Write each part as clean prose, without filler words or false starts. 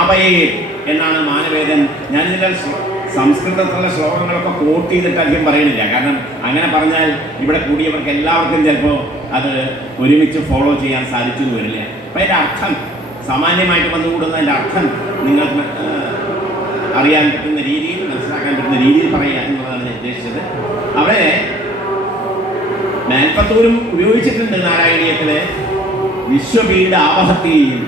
യാവയേ എന്നാണ് മാനവേദൻ. ഞാനിതിൻ്റെ സംസ്കൃതത്തിലുള്ള ശ്ലോകങ്ങളൊക്കെ കോട്ട് ചെയ്തിട്ട് അധികം പറയുന്നില്ല. കാരണം അങ്ങനെ പറഞ്ഞാൽ ഇവിടെ കൂടിയവർക്ക് എല്ലാവർക്കും ചിലപ്പോൾ അത് ഒരുമിച്ച് ഫോളോ ചെയ്യാൻ സാധിച്ചു എന്ന് വരില്ല. അപ്പം അതിൻ്റെ അർത്ഥം സാമാന്യമായിട്ട് വന്നുകൂടുന്നതിൻ്റെ അർത്ഥം നിങ്ങൾക്ക് അറിയാൻ പറ്റുന്ന രീതിയിൽ, മനസ്സിലാക്കാൻ പറ്റുന്ന രീതിയിൽ പറയുക എന്നുള്ളതാണ് ഞാൻ ഉദ്ദേശിച്ചത്. അവിടെ മേൽപ്പത്തൂരും ഉപയോഗിച്ചിട്ടുണ്ട് നാരായണീയത്തിലെ വിശ്വപീഠ ആവഹത്തെയും.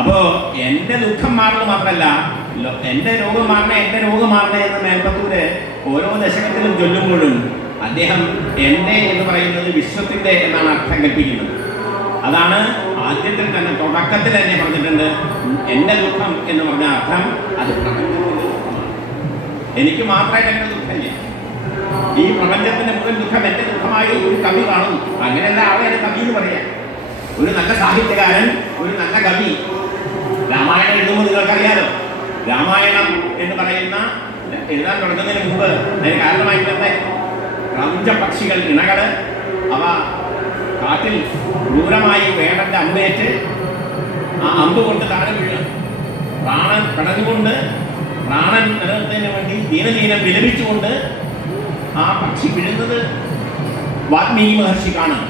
അപ്പോൾ എൻ്റെ ദുഃഖം മാറുന്നത് മാത്രമല്ല, എൻ്റെ രോഗം മാറണേ എന്ന് മേൽപ്പത്തൂര് ഓരോ ദശകത്തിലും ചൊല്ലുമ്പോഴും അദ്ദേഹം എൻ്റെ എന്ന് പറയുന്നത് വിശ്വത്തിൻ്റെ എന്നാണ് അർത്ഥം കൽപ്പിക്കുന്നത്. അതാണ് ആദ്യത്തിൽ തന്നെ, തുടക്കത്തിൽ തന്നെ പറഞ്ഞിട്ടുണ്ട്. എൻ്റെ ദുഃഖം എന്ന് പറഞ്ഞ അർത്ഥം അത് പ്രപഞ്ചത്തിൻ്റെ ദുഃഖമാണ്. എനിക്ക് മാത്രമായിട്ട് എൻ്റെ ദുഃഖമില്ല, ഈ പ്രപഞ്ചത്തിൻ്റെ മുഴുവൻ ദുഃഖം എൻ്റെ ദുഃഖമായി ഒരു കവി കാണുന്നു. അങ്ങനെയല്ല ആളെയാണ് കവി എന്ന് പറയാം. ഒരു നല്ല സാഹിത്യകാരൻ, ഒരു നല്ല കവി രാമായണം എഴുതുമ്പോൾ നിങ്ങൾക്കറിയാലോ, രാമായണം എന്ന് പറയുന്ന എഴുതാൻ തുടങ്ങുന്നതിന് മുമ്പ് അതിന് കാരണമായിട്ട് എന്തായിരുന്നു? ക്രൗഞ്ചപക്ഷികൾ, ഇണകള്, അവ കാട്ടിൽ ക്രൂരമായി വേടന്റെ അമ്പേറ്റ് ആ അമ്പ് കൊണ്ട് താഴെ വീഴും. പ്രാണൻ പിടഞ്ഞുകൊണ്ട്, പ്രാണൻ നിലനിർത്തുന്നതിന് വേണ്ടി ദീനദീനം വിലപിച്ചുകൊണ്ട് ആ പക്ഷി വീഴുന്നത് വാൽമീകി മഹർഷി കാണും.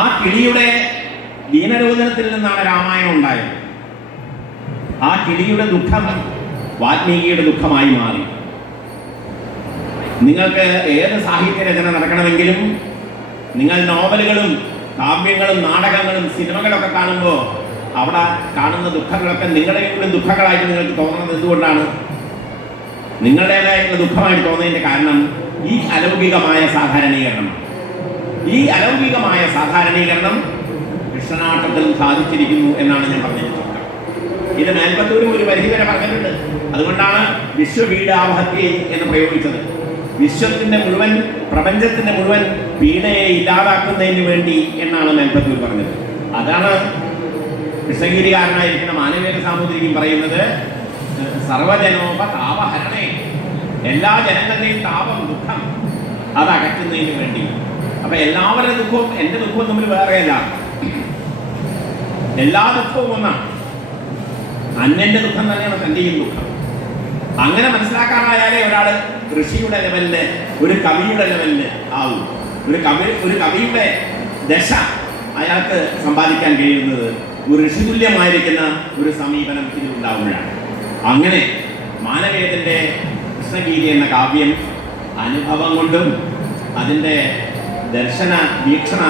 ആ കിളിയുടെ ദീനരോധനത്തിൽ നിന്നാണ് രാമായണം ഉണ്ടായത്. ആ കിളിയുടെ ദുഃഖം വാൽമീകിയുടെ ദുഃഖമായി മാറി. നിങ്ങൾക്ക് ഏത് സാഹിത്യ രചന നടക്കണമെങ്കിലും നിങ്ങൾ നോവലുകളും കാവ്യങ്ങളും നാടകങ്ങളും സിനിമകളൊക്കെ കാണുമ്പോൾ അവിടെ കാണുന്ന ദുഃഖങ്ങളൊക്കെ നിങ്ങളുടെയും ദുഃഖങ്ങളായിട്ട് നിങ്ങൾക്ക് തോന്നുന്നത് എന്തുകൊണ്ടാണ്? നിങ്ങളുടേതായിട്ടുള്ള ദുഃഖമായിട്ട് തോന്നുന്നതിൻ്റെ കാരണം ഈ അലൗകികമായ സാധാരണീകരണം. ഈ അലൗകികമായ സാധാരണീകരണം കൃഷ്ണനാട്ടത്തിൽ സാധിച്ചിരിക്കുന്നു എന്നാണ് ഞാൻ പറഞ്ഞിട്ടുള്ളത്. ഇത് മേൽപ്പത്തൂരും ഒരു പരിധി വരെ പറഞ്ഞിട്ടുണ്ട്. അതുകൊണ്ടാണ് വിശ്വപീഡാവഹത്യ എന്ന് പ്രയോഗിച്ചത്. വിശ്വത്തിൻ്റെ മുഴുവൻ, പ്രപഞ്ചത്തിൻ്റെ മുഴുവൻ പീഡയെ ഇല്ലാതാക്കുന്നതിന് വേണ്ടി എന്നാണ് മേൽപ്പത്തൂർ പറഞ്ഞത്. അതാണ് കൃഷ്ണഗിരികാരനായിരിക്കുന്ന മാനവേദ സാമൂതിരിക്കും പറയുന്നത്, സർവജനോപ താപഹരണേ, എല്ലാ ജനങ്ങളുടെയും താപം, ദുഃഖം അത് അകറ്റുന്നതിന് വേണ്ടി. അപ്പം എല്ലാവരുടെ ദുഃഖവും എൻ്റെ ദുഃഖവും തമ്മിൽ വേറെയല്ല, എല്ലാ ദുഃഖവും ഒന്നാണ്. അന്യൻ്റെ ദുഃഖം തന്നെയാണ് തൻ്റെയും ദുഃഖം. അങ്ങനെ മനസ്സിലാക്കാനായാലേ ഒരാൾ ഋഷിയുടെ ലെവലില്, ഒരു കവിയുടെ ലെവലില് ആവും. ഒരു കവിയുടെ ദശ അയാൾക്ക് സമ്പാദിക്കാൻ കഴിയുന്നത് ഒരു ഋഷിതുല്യമായിരിക്കുന്ന ഒരു സമീപനം ഇതിലുണ്ടാവുകയാണ്. അങ്ങനെ മാനവേദൻ്റെ കൃഷ്ണഗീതി എന്ന കാവ്യം അനുഭവം കൊണ്ടും അതിൻ്റെ ദർശന വീക്ഷണ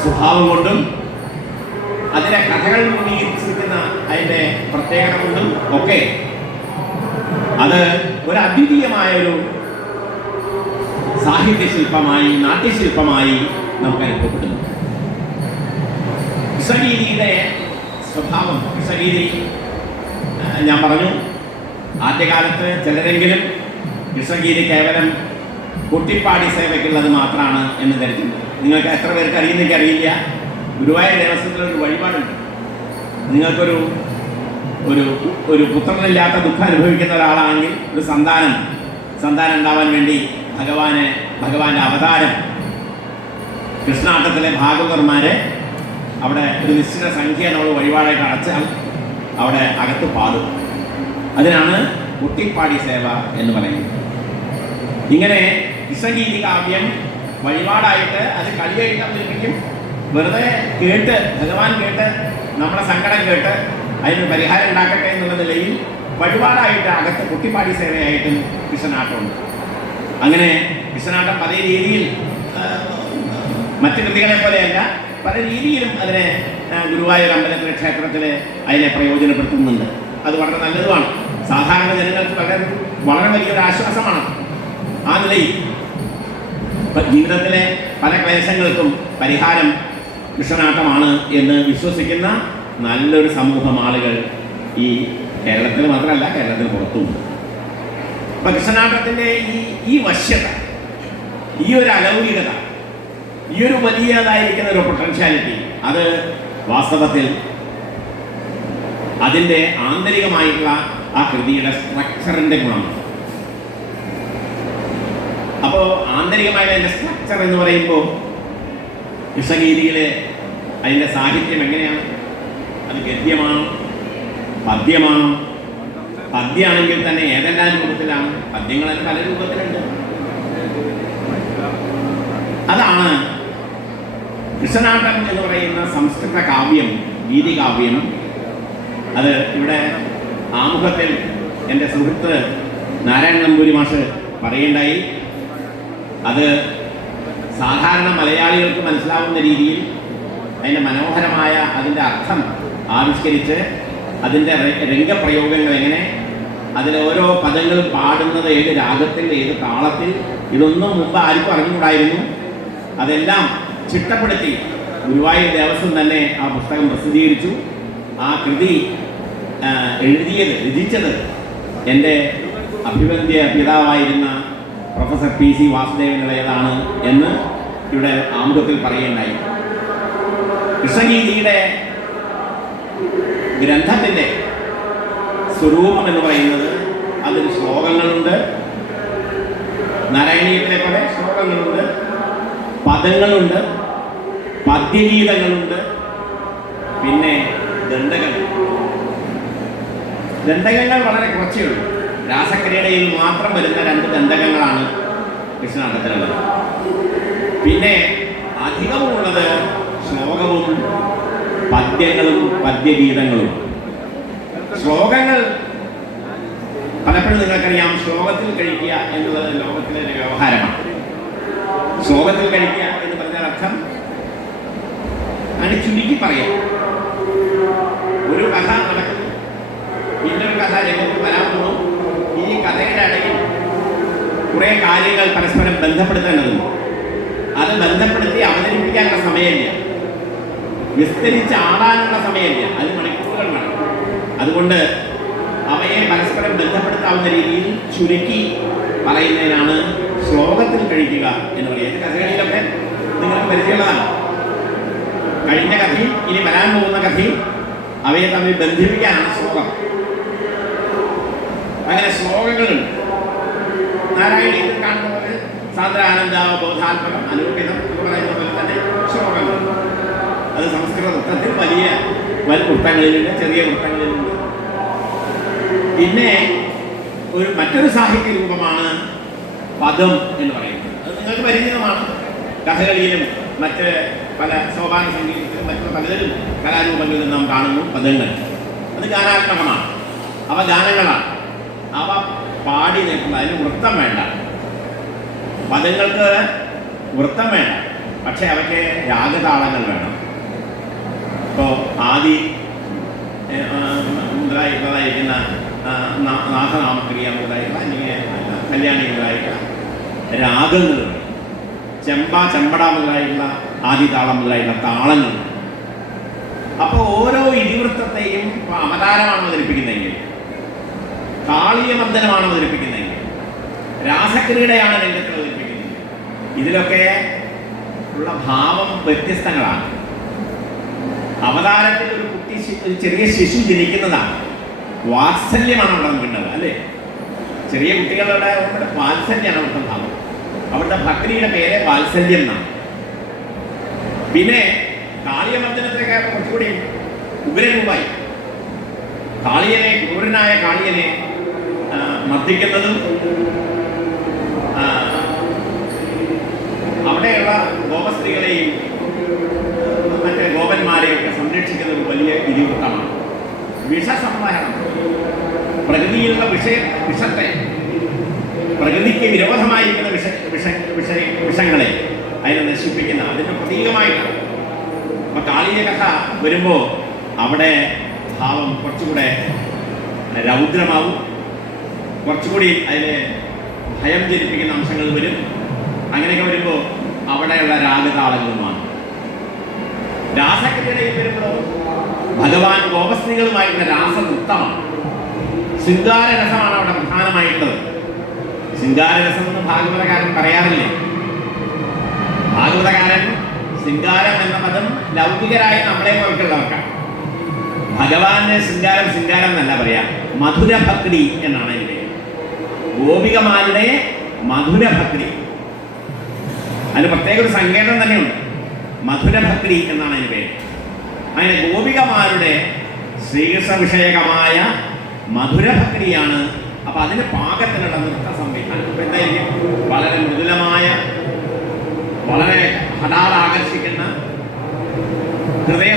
സ്വഭാവം കൊണ്ടും അതിലെ കഥകൾ രൂപീകരിച്ചിരിക്കുന്ന അതിൻ്റെ പ്രത്യേകത കൊണ്ടും ഒക്കെ അത് ഒരു അദ്വിതീയമായൊരു സാഹിത്യശില്പമായി, നാട്യശില്പമായി നമുക്ക് അനുഭവപ്പെടുന്നു. കൃഷ്ണഗീതിയുടെ സ്വഭാവം, കൃഷ്ണഗീതി ഞാൻ പറഞ്ഞു, ആദ്യകാലത്ത് ചിലരെങ്കിലും കൃഷ്ണഗീതി കേവലം കുട്ടിപ്പാടി സേവയ്ക്കുള്ളത് മാത്രമാണ് എന്ന് ധരിച്ചിട്ടുണ്ട്. നിങ്ങൾക്ക് എത്ര പേർക്ക് അറിയുന്നെങ്കിൽ അറിയില്ല, ഗുരുവായൂർ ദേവസ്വത്തിലൊരു വഴിപാടുണ്ട്. നിങ്ങൾക്കൊരു ഒരു ഒരു പുത്രനില്ലാത്ത ദുഃഖം അനുഭവിക്കുന്ന ഒരാളാണെങ്കിൽ ഒരു സന്താനം ഉണ്ടാവാൻ വേണ്ടി ഭഗവാന്റെ അവതാരം കൃഷ്ണാട്ടത്തിലെ ഭാഗവതന്മാരെ അവിടെ ഒരു നിശ്ചിത സംഖ്യ നമ്മൾ വഴിപാടായിട്ട് അടച്ചാൽ അവിടെ അകത്ത് പാടും. അതിനാണ് കുട്ടിപ്പാടി സേവ എന്ന് പറയുന്നത്. ഇങ്ങനെ കൃഷ്ണഗീതി കാവ്യം വഴിപാടായിട്ട് അത് കളിയായിട്ട് അവതരിപ്പിക്കും. വെറുതെ കേട്ട്, ഭഗവാൻ കേട്ട്, നമ്മുടെ സങ്കടം കേട്ട് അതിന് പരിഹാരം ഉണ്ടാക്കട്ടെ എന്നുള്ള നിലയിൽ വഴിപാടായിട്ട് അകത്ത് കുട്ടിപ്പാടി സേവയായിട്ടും കൃഷ്ണനാട്ടമുണ്ട്. അങ്ങനെ കൃഷ്ണനാട്ടം പല രീതിയിൽ, മറ്റ് കൃതികളെ പോലെയല്ല, പല രീതിയിലും അതിനെ ഗുരുവായൂർ അമ്പലത്തിലെ ക്ഷേത്രത്തിൽ അതിനെ പ്രയോജനപ്പെടുത്തുന്നുണ്ട്. അത് വളരെ നല്ലതുമാണ്. സാധാരണ ജനങ്ങൾക്ക് വളരെ വലിയൊരു ആശ്വാസമാണ്. ആ നിലയിൽ ജീവിതത്തിലെ പല ക്ലേശങ്ങൾക്കും പരിഹാരം കൃഷ്ണനാട്ടമാണ് എന്ന് വിശ്വസിക്കുന്ന നല്ലൊരു സമൂഹം ആളുകൾ ഈ കേരളത്തിൽ മാത്രമല്ല, കേരളത്തിന് പുറത്തുമുണ്ട്. അപ്പം കൃഷ്ണനാട്ടത്തിൻ്റെ ഈ വശ്യത, ഈ ഒരു അലൗകികത, ഈ ഒരു വലിയതായിരിക്കുന്ന ഒരു പൊട്ടൻഷ്യാലിറ്റി, അത് വാസ്തവത്തിൽ അതിൻ്റെ ആന്തരികമായിട്ടുള്ള ആ കൃതിയുടെ സ്ട്രക്ചറിൻ്റെ ഗുണമാണ്. അപ്പോൾ ആന്തരികമായ അതിൻ്റെ സ്ട്രക്ചർ എന്ന് പറയുമ്പോൾ കൃഷ്ണഗീതിയിലെ അതിൻ്റെ സാഹിത്യം എങ്ങനെയാണ്? അത് ഗദ്യമാണോ പദ്യമാണോ? പദ്യമാണെങ്കിൽ തന്നെ ഏതെല്ലാം രൂപത്തിലാണ്? പദ്യങ്ങളെല്ലാം പല രൂപത്തിലുണ്ട്. അതാണ് കൃഷ്ണനാട്ടം എന്ന് പറയുന്ന സംസ്കൃത കാവ്യം, ഗീതികാവ്യം. അത് ഇവിടെ ആമുഖത്തിൽ എൻ്റെ സുഹൃത്ത് നാരായണൻ നമ്പൂരി മാഷ് പറയുണ്ടായി. അത് സാധാരണ മലയാളികൾക്ക് മനസ്സിലാവുന്ന രീതിയിൽ അതിൻ്റെ മനോഹരമായ അതിൻ്റെ അർത്ഥം ആവിഷ്കരിച്ച് അതിൻ്റെ രംഗപ്രയോഗങ്ങൾ എങ്ങനെ, അതിലെ ഓരോ പദങ്ങളും പാടുന്നത് ഏത് രാഗത്തിൽ, ഏത് താളത്തിൽ, ഇതൊന്നും മുമ്പ് ആർക്കും അറിഞ്ഞുകൂടായിരുന്നു. അതെല്ലാം ചിട്ടപ്പെടുത്തി ഗുരുവായൂർ ദേവസ്വം തന്നെ ആ പുസ്തകം പ്രസിദ്ധീകരിച്ചു. ആ കൃതി രചിച്ചത് എൻ്റെ അഭിവന്ദ്യ പിതാവായിരുന്ന പ്രൊഫസർ PC വാസുദേവനുള്ളതാണ് എന്ന് ഇവിടെ ആമുഖത്തിൽ പറയുണ്ടായി. കൃഷ്ണഗീതിയുടെ ഗ്രന്ഥത്തിൻ്റെ സ്വരൂപം എന്ന് പറയുന്നത് അതിൽ ശ്ലോകങ്ങളുണ്ട്, നാരായണീയത്തിലെ പോലെ ശ്ലോകങ്ങളുണ്ട്, പദങ്ങളുണ്ട്, പദ്യഗീതങ്ങളുണ്ട്, പിന്നെ ദണ്ഡകങ്ങൾ വളരെ കുറച്ചേ ഉള്ളൂ. രാസക്രീഡയിൽ മാത്രം വരുന്ന 2 ദണ്ഡകങ്ങളാണ് കൃഷ്ണനാട്ടത്തിലുള്ളത്. പിന്നെ അധികമുള്ളത് ശ്ലോകവും പദ്യങ്ങളും പദ്യഗീതങ്ങളും. ശ്ലോകങ്ങൾ പലപ്പോഴും നിങ്ങൾക്കറിയാം, ശ്ലോകത്തിൽ കഴിക്കുക എന്നുള്ളത് ലോകത്തിലെ ഒരു വ്യവഹാരമാണ്. ശ്ലോകത്തിൽ കഴിക്കുക എന്ന് പറഞ്ഞാൽ അർത്ഥം അങ്ങനെ ചുരുക്കി പറയാം. ഒരു കഥ നടക്കുന്നു, ഇന്നൊരു കഥ രംഗത്ത് വരാൻ പോകും. ഈ കഥയുടെ ഇടയിൽ കുറേ കാര്യങ്ങൾ പരസ്പരം ബന്ധപ്പെടുത്തേണ്ടതുണ്ട്. അത് ബന്ധപ്പെടുത്തി അവതരിപ്പിക്കാനുള്ള സമയമില്ല, വിസ്തരിച്ച് ആടാനുള്ള സമയമില്ല, അത് മണിക്കൂറുകൾ വേണം. അതുകൊണ്ട് അവയെ പരസ്പരം ബന്ധപ്പെടുത്താവുന്ന രീതിയിൽ ചുരുക്കി പറയുന്നതിനാണ് ശ്ലോകത്തിൽ കഴിക്കുക എന്ന് പറയുന്നത്. കഥകളിലൊക്കെ നിങ്ങൾക്ക് പരിചയമുള്ളതാണ്. കഴിഞ്ഞ കഥയും ഇനി വരാൻ പോകുന്ന കഥയും അവയെ തമ്മിൽ ബന്ധിപ്പിക്കാനാണ് ശ്ലോകം. അങ്ങനെ ശ്ലോകങ്ങളുണ്ട്. നാരായണീയത്തിൽ കാണുന്ന പോലെ സാന്ദ്രാനന്ദ ബോധാത്മകം അനുരൂപിതം എന്ന് പറയുന്ന പോലെ തന്നെ ശ്ലോകങ്ങൾ. അത് സംസ്കൃത വൃത്തത്തിൽ വലിയ വൃത്തങ്ങളിലുണ്ട്, ചെറിയ വൃത്തങ്ങളിലുണ്ട്. പിന്നെ മറ്റൊരു സാഹിത്യ രൂപമാണ് പദം എന്ന് പറയുന്നത്. അത് നിങ്ങൾക്ക് പരിചിതമാണ്. കഥകളിയിലും മറ്റ് പല സോപാന സംഗീതത്തിലും മറ്റുള്ള പലതരം കലാരൂപങ്ങളിലും നാം കാണുന്നു പദങ്ങൾ. അത് ഗാനാത്മകമാണ്, അവ ഗാനങ്ങളാണ്. അവ പാടി നിൽക്കുന്ന, അതിന് വൃത്തം വേണ്ട. പദങ്ങൾക്ക് വൃത്തം വേണ്ട, പക്ഷെ അവയ്ക്ക് രാഗതാളങ്ങൾ വേണം. ഇപ്പോൾ ആദി മുതലായിട്ടുള്ളതായിരിക്കുന്ന നാഥനാമക്രിയ മുതലായിട്ടുള്ള അല്ലെങ്കിൽ കല്യാണി മുതലായിട്ടുള്ള രാഗങ്ങൾ, ചെമ്പട മുതലായിട്ടുള്ള ആദിതാളം മുതലായിട്ടുള്ള താളങ്ങൾ. അപ്പോൾ ഓരോ ഇതിവൃത്തത്തെയും അവതാരമാണ് അവതരിപ്പിക്കുന്നതെങ്കിൽ, കാളീയമർദ്ദനമാണ് അവതരിപ്പിക്കുന്നതെങ്കിൽ, രാസക്രീഡയാണ് രംഗത്ത് അവതരിപ്പിക്കുന്നത്, ഇതിലൊക്കെ ഉള്ള ഭാവം വ്യത്യസ്തങ്ങളാണ്. അവതാരത്തിൽ ഒരു കുട്ടി, ഒരു ചെറിയ ശിശു ജനിക്കുന്നതാണ്. വാത്സല്യമാണ് അവിടെ നമുക്കുള്ളത്, അല്ലേ? ചെറിയ കുട്ടികളുടെ വാത്സല്യമാണ് അവിടുത്തെ ഭാവം. അവിടുത്തെ ഭക്തിയുടെ പേര് വാത്സല്യം എന്നാണ്. പിന്നെ കാളിയമർദ്ദനത്തിനൊക്കെ കുറച്ചുകൂടി ഉഗ്രരൂപമായി ക്രൂരനായ കാളിയനെ മർദ്ദിക്കുന്നതും അവിടെയുള്ള ഗോപസ്ത്രീകളെയും മറ്റ് ഗോപന്മാരെയൊക്കെ സംരക്ഷിക്കുന്നത് ഒരു വലിയ ഇതിവൃത്തമാണ്. വിഷസംവഹനം, പ്രകൃതിയിലുള്ള വിഷത്തെ, പ്രകൃതിക്ക് വിരോധമായിരിക്കുന്ന വിഷങ്ങളെ അതിനെ നശിപ്പിക്കുന്ന അതിൻ്റെ പ്രതീകമായിട്ടാണ്. അപ്പം കാളിയ കഥ വരുമ്പോൾ അവിടെ ഭാവം കുറച്ചുകൂടെ രൗദ്രമാവും, കുറച്ചുകൂടി അതിൽ ഭയം ജനിപ്പിക്കുന്ന അംശങ്ങൾ വരും. അങ്ങനെയൊക്കെ വരുമ്പോൾ അവിടെയുള്ള രാഗതാളങ്ങളുമാണ്. രാസക്രിയയിൽ വരുമ്പോൾ ഭഗവാൻ ഗോപസ്ത്രീകളുമായിട്ടുള്ള രാസനൃത്തമാണ്. ശൃംഗാരരസമാണ് അവിടെ പ്രധാനമായിട്ടുള്ളത്. ശൃംഗാരരസം എന്ന് ഭാഗവതകാരൻ പറയാറില്ലേ? ഭാഗവതകാരൻ ശൃംഗാരം എന്ന പദം ലൗകികരായ നമ്മളെ പോലുള്ളവർക്കാണ്. ഭഗവാന്റെ ശൃംഗാരം എന്നല്ല പറയാം, മധുരഭക്തി എന്നാണ് അതിൻ്റെ. ഗോപികമാരുടെ മധുരഭക്തി, അതിന് പ്രത്യേക ഒരു സങ്കേതം തന്നെയുണ്ട്. മധുരഭക്തി എന്നാണ് അതിന് പേര്. അങ്ങനെ ഗോപികമാരുടെ ശ്രീകൃഷ്ണ വിഷയകമായ മധുരഭക്തിയാണ്. അപ്പൊ അതിന് പാകത്തിനുള്ള നൃത്ത സംവിധാനം ഇപ്പൊ എന്തായിരിക്കും? വളരെ മൃദുലമായ, വളരെ ഹഠാത് ആകർഷിക്കുന്ന, ഹൃദയ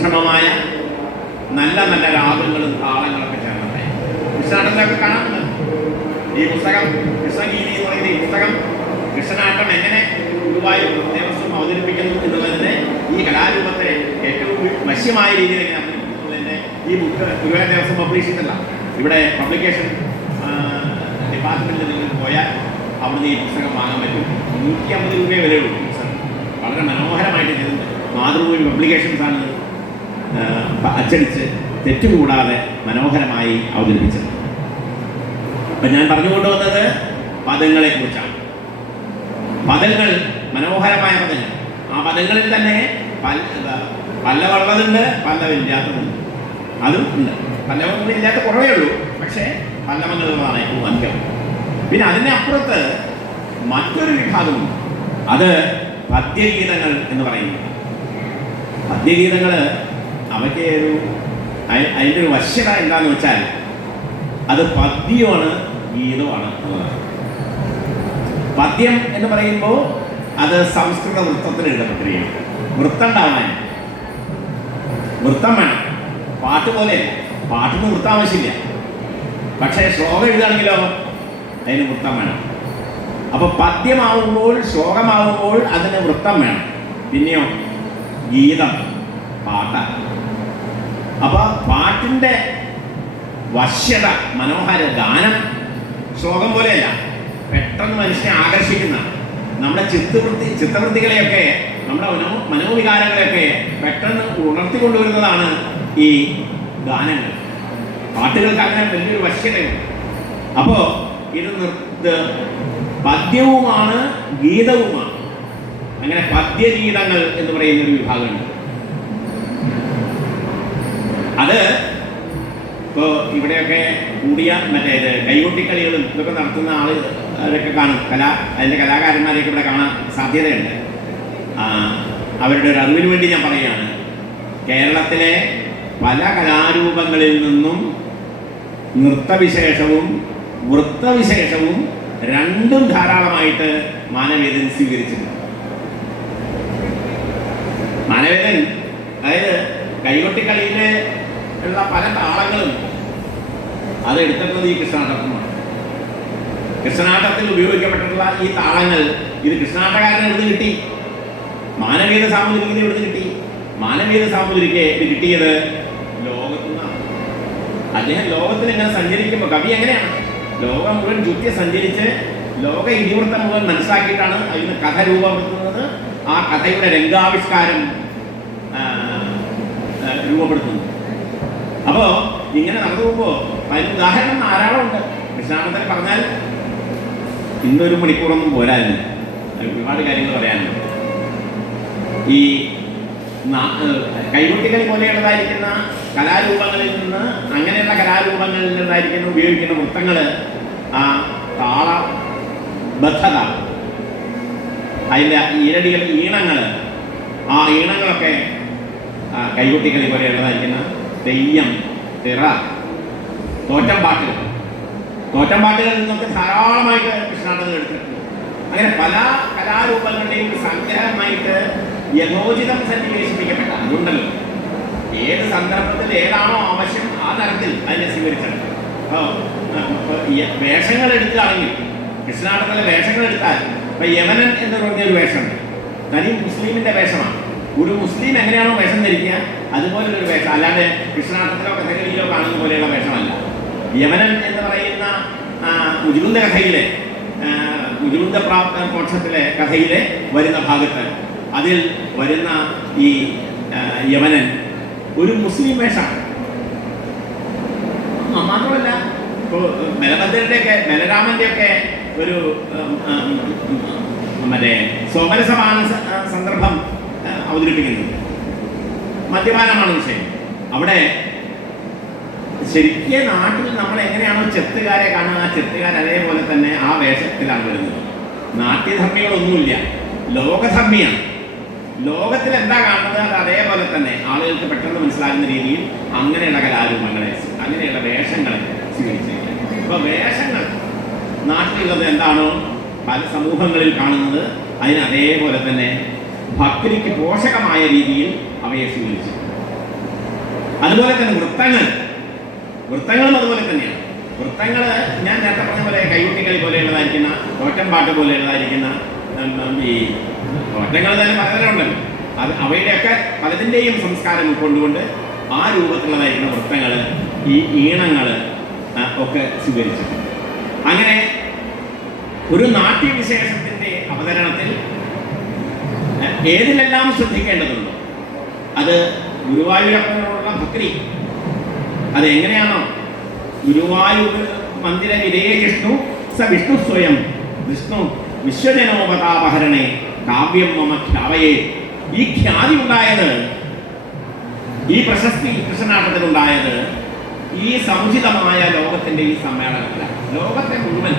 ക്ഷമമായ നല്ല നല്ല രാഗങ്ങളും താളങ്ങളൊക്കെ ചേർന്നതെ കൃഷ്ണാട്ടത്തിലൊക്കെ കാണുന്നുണ്ട്. ഈ പുസ്തകം കൃഷ്ണഗീതി എന്ന് പറയുന്ന ഈ പുസ്തകം കൃഷ്ണനാട്ടം എങ്ങനെ ഗുരുവായൂർ ദേവസ്വം അവതരിപ്പിക്കുന്നു എന്നുള്ളതിന്റെ ഈ കലാരൂപത്തെ ഏറ്റവും വശ്യമായ രീതിയിൽ എങ്ങനെ അവതരിപ്പിക്കുന്നതിന്റെ ഈ ബുക്ക് ഗുരുവായൂർ ദേവസ്വം പബ്ലിഷ് ചെയ്തില്ല. ഇവിടെ പബ്ലിക്കേഷൻ ഡിപ്പാർട്ട്മെന്റിൽ നിങ്ങൾ പോയാൽ അവിടുന്ന് ഈ പുസ്തകം വാങ്ങാൻ പറ്റും. 150 രൂപയെ വിലയുള്ളൂ പുസ്തകം. വളരെ മനോഹരമായിട്ട് ചെയ്തിട്ടുണ്ട്. മാതൃഭൂമി പബ്ലിക്കേഷൻസാണ് അച്ചടിച്ച് തെറ്റുകൂടാതെ മനോഹരമായി അവതരിപ്പിച്ചത്. അപ്പം ഞാൻ പറഞ്ഞുകൊണ്ടുവന്നത് പദങ്ങളെ കുറിച്ചാണ്. പദങ്ങൾ, മനോഹരമായ പദങ്ങൾ. ആ പദങ്ങളിൽ തന്നെ പല്ലവള്ളതുണ്ട്, പല്ലവില്ലാത്തതുണ്ട്. അതും ഉണ്ട്. പല്ലവൊന്നും ഇല്ലാത്ത കുറവേ ഉള്ളൂ, പക്ഷേ പല്ലവങ്ങളുള്ളതാണ് ഏറ്റവും അധികം. പിന്നെ അതിൻ്റെ അപ്പുറത്ത് മറ്റൊരു വിഭാഗമുണ്ട്. അത് പദ്യഗീതങ്ങൾ എന്ന് പറയുന്നത്. പദ്യഗീതങ്ങൾ അവയ്ക്ക് അതിൻ്റെ ഒരു വശ്യത എന്താണെന്ന് വെച്ചാൽ അത് പദ്യമാണ് ഗീതമാണ് എന്നുള്ളതാണ്. പദ്യം എന്ന് പറയുമ്പോൾ അത് സംസ്കൃത വൃത്തത്തിൽ എഴുതപ്പെട്ടിരിക്കുകയാണ്. വൃത്തം ഉണ്ടാവണം, വൃത്തം വേണം. പാട്ട് പോലെയല്ല, പാട്ടിന് വൃത്തം ആവശ്യമില്ല. പക്ഷേ ശ്ലോകം എഴുതുകയാണെങ്കിലോ അതിന് വൃത്തം വേണം. അപ്പോൾ പദ്യമാവുമ്പോൾ, ശ്ലോകമാവുമ്പോൾ അതിന് വൃത്തം വേണം. പിന്നെയോ ഗീതം, പാട്ടാണ്. അപ്പോൾ പാട്ടിൻ്റെ വശ്യത, മനോഹര ഗാനം ശ്ലോകം പോലെയല്ല, പെട്ടെന്ന് മനുഷ്യനെ ആകർഷിക്കുന്ന, നമ്മുടെ ചിത്തവൃത്തികളെയൊക്കെ, നമ്മുടെ മനോവികാരങ്ങളെയൊക്കെ പെട്ടെന്ന് ഉണർത്തിക്കൊണ്ടുവരുന്നതാണ് ഈ ഗാനങ്ങൾ. പാട്ടുകൾക്ക് അങ്ങനെ വലിയൊരു വശ്യതയുണ്ട്. അപ്പോൾ ഇത് പദ്യവുമാണ് ഗീതവുമാണ്. അങ്ങനെ പദ്യഗീതങ്ങൾ എന്ന് പറയുന്നൊരു വിഭാഗമുണ്ട്. അത് ഇപ്പോൾ ഇവിടെയൊക്കെ കൂടിയ മറ്റേത് കൈകൊട്ടിക്കളികളും ഇതൊക്കെ നടത്തുന്ന ആളുകളൊക്കെ കാണും. അതിൻ്റെ കലാകാരന്മാരെയൊക്കെ ഇവിടെ കാണാൻ സാധ്യതയുണ്ട്. അവരുടെ ഒരു അറിവിന് വേണ്ടി ഞാൻ പറയുകയാണ്. കേരളത്തിലെ പല കലാരൂപങ്ങളിൽ നിന്നും നൃത്തവിശേഷവും വൃത്തവിശേഷവും രണ്ടും ധാരാളമായിട്ട് മാനവേദൻ സ്വീകരിച്ചിട്ടുണ്ട്. മാനവേദൻ അതായത് കൈകൊട്ടിക്കളിയിൽ ഉള്ള പല താളങ്ങളും അത് എടുത്തിട്ടുള്ളത് ഈ കൃഷ്ണനാട്ടത്തിലാണ്. കൃഷ്ണനാട്ടത്തിൽ ഉപയോഗിക്കപ്പെട്ടിട്ടുള്ള ഈ താളങ്ങൾ ഇത് കൃഷ്ണനാട്ടക്കാരന് എവിടുന്ന് കിട്ടി? മാനവീയ സാമൂതിരിക്ക് എവിടുന്ന് കിട്ടി? മാനവീയ സാമൂതിരിക്ക് ഇത് കിട്ടിയത് ലോകത്തുനിന്നാണ്. അദ്ദേഹം ലോകത്തിൽ ഇങ്ങനെ സഞ്ചരിക്കുമ്പോൾ, കവി എങ്ങനെയാണ് ലോകം മുഴുവൻ ചുറ്റി സഞ്ചരിച്ച് ലോക ഇതിവൃത്തം മുഴുവൻ മനസ്സിലാക്കിയിട്ടാണ് അതിന് കഥ രൂപപ്പെടുത്തുന്നത്. ആ കഥയുടെ രംഗാവിഷ്കാരം രൂപപ്പെടുത്തുന്നു. അപ്പോൾ ഇങ്ങനെ നടന്നു പോകുമ്പോൾ അതിന് ഉദാഹരണം ധാരാളമുണ്ട്. കൃഷ്ണാനന്ദനെ പറഞ്ഞാൽ ഇന്നൊരു മണിക്കൂറൊന്നും പോരായിരുന്നു, ഒരുപാട് കാര്യങ്ങൾ പറയാനുണ്ട്. ഈ കൈകൊട്ടിക്കളി പോലെയുള്ളതായിരിക്കുന്ന കലാരൂപങ്ങളിൽ നിന്ന്, അങ്ങനെയുള്ള കലാരൂപങ്ങളിൽ നിന്നായിരിക്കുന്ന ഉപയോഗിക്കുന്ന വൃത്തങ്ങൾ, ആ താളബദ്ധത, അതിൻ്റെ ഈരടികൾ, ഈണങ്ങൾ, ആ ഈണങ്ങളൊക്കെ കൈകൊട്ടിക്കളി പോലെയുള്ളതായിരിക്കുന്ന തെയ്യം, തിറ, തോറ്റംപാട്ടുകളിൽ നിന്നൊക്കെ ധാരാളമായിട്ട് കൃഷ്ണാട്ടത്തിൽ എടുത്തിട്ടുണ്ട്. അങ്ങനെ പല കലാരൂപങ്ങളുടെയും സംഗ്രഹമായിട്ട് യഥോചിതം സന്നിവേശിപ്പിക്കപ്പെട്ട, അതുകൊണ്ടല്ലോ ഏത് സന്ദർഭത്തിൽ ഏതാണോ ആവശ്യം ആ തരത്തിൽ അതിനെ സ്വീകരിച്ചത്. വേഷങ്ങൾ എടുക്കുകയാണെങ്കിൽ കൃഷ്ണാട്ടത്തിലെ വേഷങ്ങൾ എടുത്താൽ ഇപ്പം യമനൻ എന്ന് പറഞ്ഞൊരു വേഷമുണ്ട്. തനി മുസ്ലിമിൻ്റെ വേഷമാണ്. ഒരു മുസ്ലിം എങ്ങനെയാണോ വേഷം ധരിക്കുക അതുപോലൊരു വേഷം, അല്ലാതെ കൃഷ്ണനാട്ടത്തിലോ കഥകളിയിലോ കാണുന്ന പോലെയുള്ള വേഷമല്ല. യമനൻ എന്ന് പറയുന്ന മുജുകുന്ദ കഥയിലെ, മുജുകുന്ദ മോക്ഷത്തിലെ കഥയിലെ വരുന്ന ഭാഗത്ത് അതിൽ വരുന്ന ഈ യമനൻ ഒരു മുസ്ലിം വേഷമാണ്. മാത്രമല്ല ഇപ്പോൾ ബലഭദ്രൻ്റെയൊക്കെ, ബലരാമൻ്റെയൊക്കെ ഒരു മറ്റേ സോമരസമാന സന്ദർഭം അവതരിപ്പിക്കുന്നത്. മദ്യപാനമാണ് വിഷയം. അവിടെ ശരിക്കും നാട്ടിൽ നമ്മൾ എങ്ങനെയാണോ ചെത്തുകാരെ കാണുക, ആ ചെത്തുകാർ അതേപോലെ തന്നെ ആ വേഷത്തിലാണ് വരുന്നത്. നാട്യധർമ്മികളൊന്നുമില്ല, ലോകധർമ്മിയാണ്. ലോകത്തിൽ എന്താ കാണുന്നത് അത് അതേപോലെ തന്നെ ആളുകൾക്ക് പെട്ടെന്ന് മനസ്സിലാകുന്ന രീതിയിൽ അങ്ങനെയുള്ള കലാരൂപങ്ങളെ, അങ്ങനെയുള്ള വേഷങ്ങളെ സ്വീകരിച്ചിരിക്കുകയാണ്. അപ്പോൾ വേഷങ്ങൾ നാട്ടിലുള്ളത് എന്താണോ പല സമൂഹങ്ങളിൽ കാണുന്നത് അതിന് അതേപോലെ തന്നെ ഭക്തിക്ക് പോഷകമായ രീതിയിൽ അവയെ സ്വീകരിച്ചു. അതുപോലെ തന്നെ വൃത്തങ്ങളും അതുപോലെ തന്നെയാണ്. വൃത്തങ്ങൾ ഞാൻ നേരത്തെ പറഞ്ഞ പോലെ കൈകുട്ടികളി പോലെയുള്ളതായിരിക്കുന്ന, തോറ്റംപാട്ട് പോലെയുള്ളതായിരിക്കുന്ന, ഈ തോറ്റങ്ങൾ തന്നെ പലതരമുണ്ടല്ലോ, അത് അവയുടെയൊക്കെ പലതിൻ്റെയും സംസ്കാരം ഉൾക്കൊണ്ടുകൊണ്ട് ആ രൂപത്തിലുള്ളതായിരിക്കുന്ന വൃത്തങ്ങൾ, ഈ ഈണങ്ങൾ ഒക്കെ സ്വീകരിച്ചിട്ടുണ്ട്. അങ്ങനെ ഒരു നാട്യവിശേഷത്തിൻ്റെ അവതരണത്തിൽ ഏതിലെല്ലാം ശ്രദ്ധിക്കേണ്ടതുണ്ടോ അത് ഗുരുവായൂരപ്പനോടുള്ള ഭക്തി, അതെങ്ങനെയാണോ ഗുരുവായൂർ മന്ദിര വിരേ ജിഷ്ണു സ വിഷ്ണു സ്വയം വിഷ്ണു വിശ്വജനോപതാപഹരണേ കാവ്യം മമ ഖ്യാവയേ. ഈ ഖ്യാതി ഉണ്ടായത്, ഈ പ്രശസ്തി കൃഷ്ണനാട്ടത്തിലുണ്ടായത് ഈ സമുചിതമായ ലോകത്തിൻ്റെ ഈ സമ്മേളനത്തിലാണ്. ലോകത്തെ മുഴുവൻ,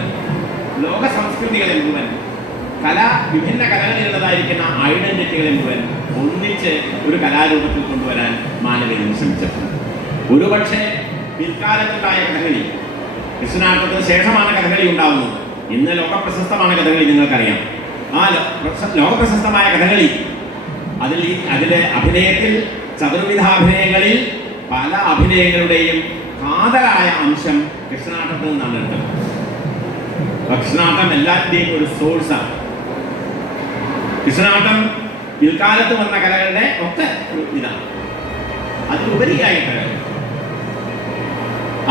ലോക സംസ്കൃതികളെ മുഴുവൻ, വിഭിന്ന കലകളിലുള്ളതായിരിക്കുന്ന ഐഡന്റിറ്റികളെ മുഴുവൻ ഒന്നിച്ച് ഒരു കലാരൂപത്തിൽ കൊണ്ടുവരാൻ മാനവീയൻ ശ്രമിച്ചിട്ടുണ്ട്. ഒരുപക്ഷെ പിൽക്കാലത്തുണ്ടായ കഥകളി, കൃഷ്ണനാട്ടത്തിന് ശേഷമാണ് കഥകളി ഉണ്ടാവുന്നത്. ഇന്ന് ലോകപ്രശസ്തമാണ് കഥകളി, നിങ്ങൾക്കറിയാം. ആ ലോകപ്രശസ്തമായ കഥകളി അതിലെ അഭിനയത്തിൽ, ചതുർവിധാഭിനയങ്ങളിൽ പല അഭിനയങ്ങളുടെയും കാതലായ അംശം കൃഷ്ണനാട്ടത്തിൽ നിന്നാണ് എടുത്തത്. കൃഷ്ണനാട്ടം എല്ലാത്തിൻ്റെയും ഒരു സോഴ്സാണ്. കൃഷ്ണനാട്ടം പിൽക്കാലത്ത് വന്ന കലകളുടെ ഒക്കെ ഇതാണ്. അതിലുപരിയായിട്ട്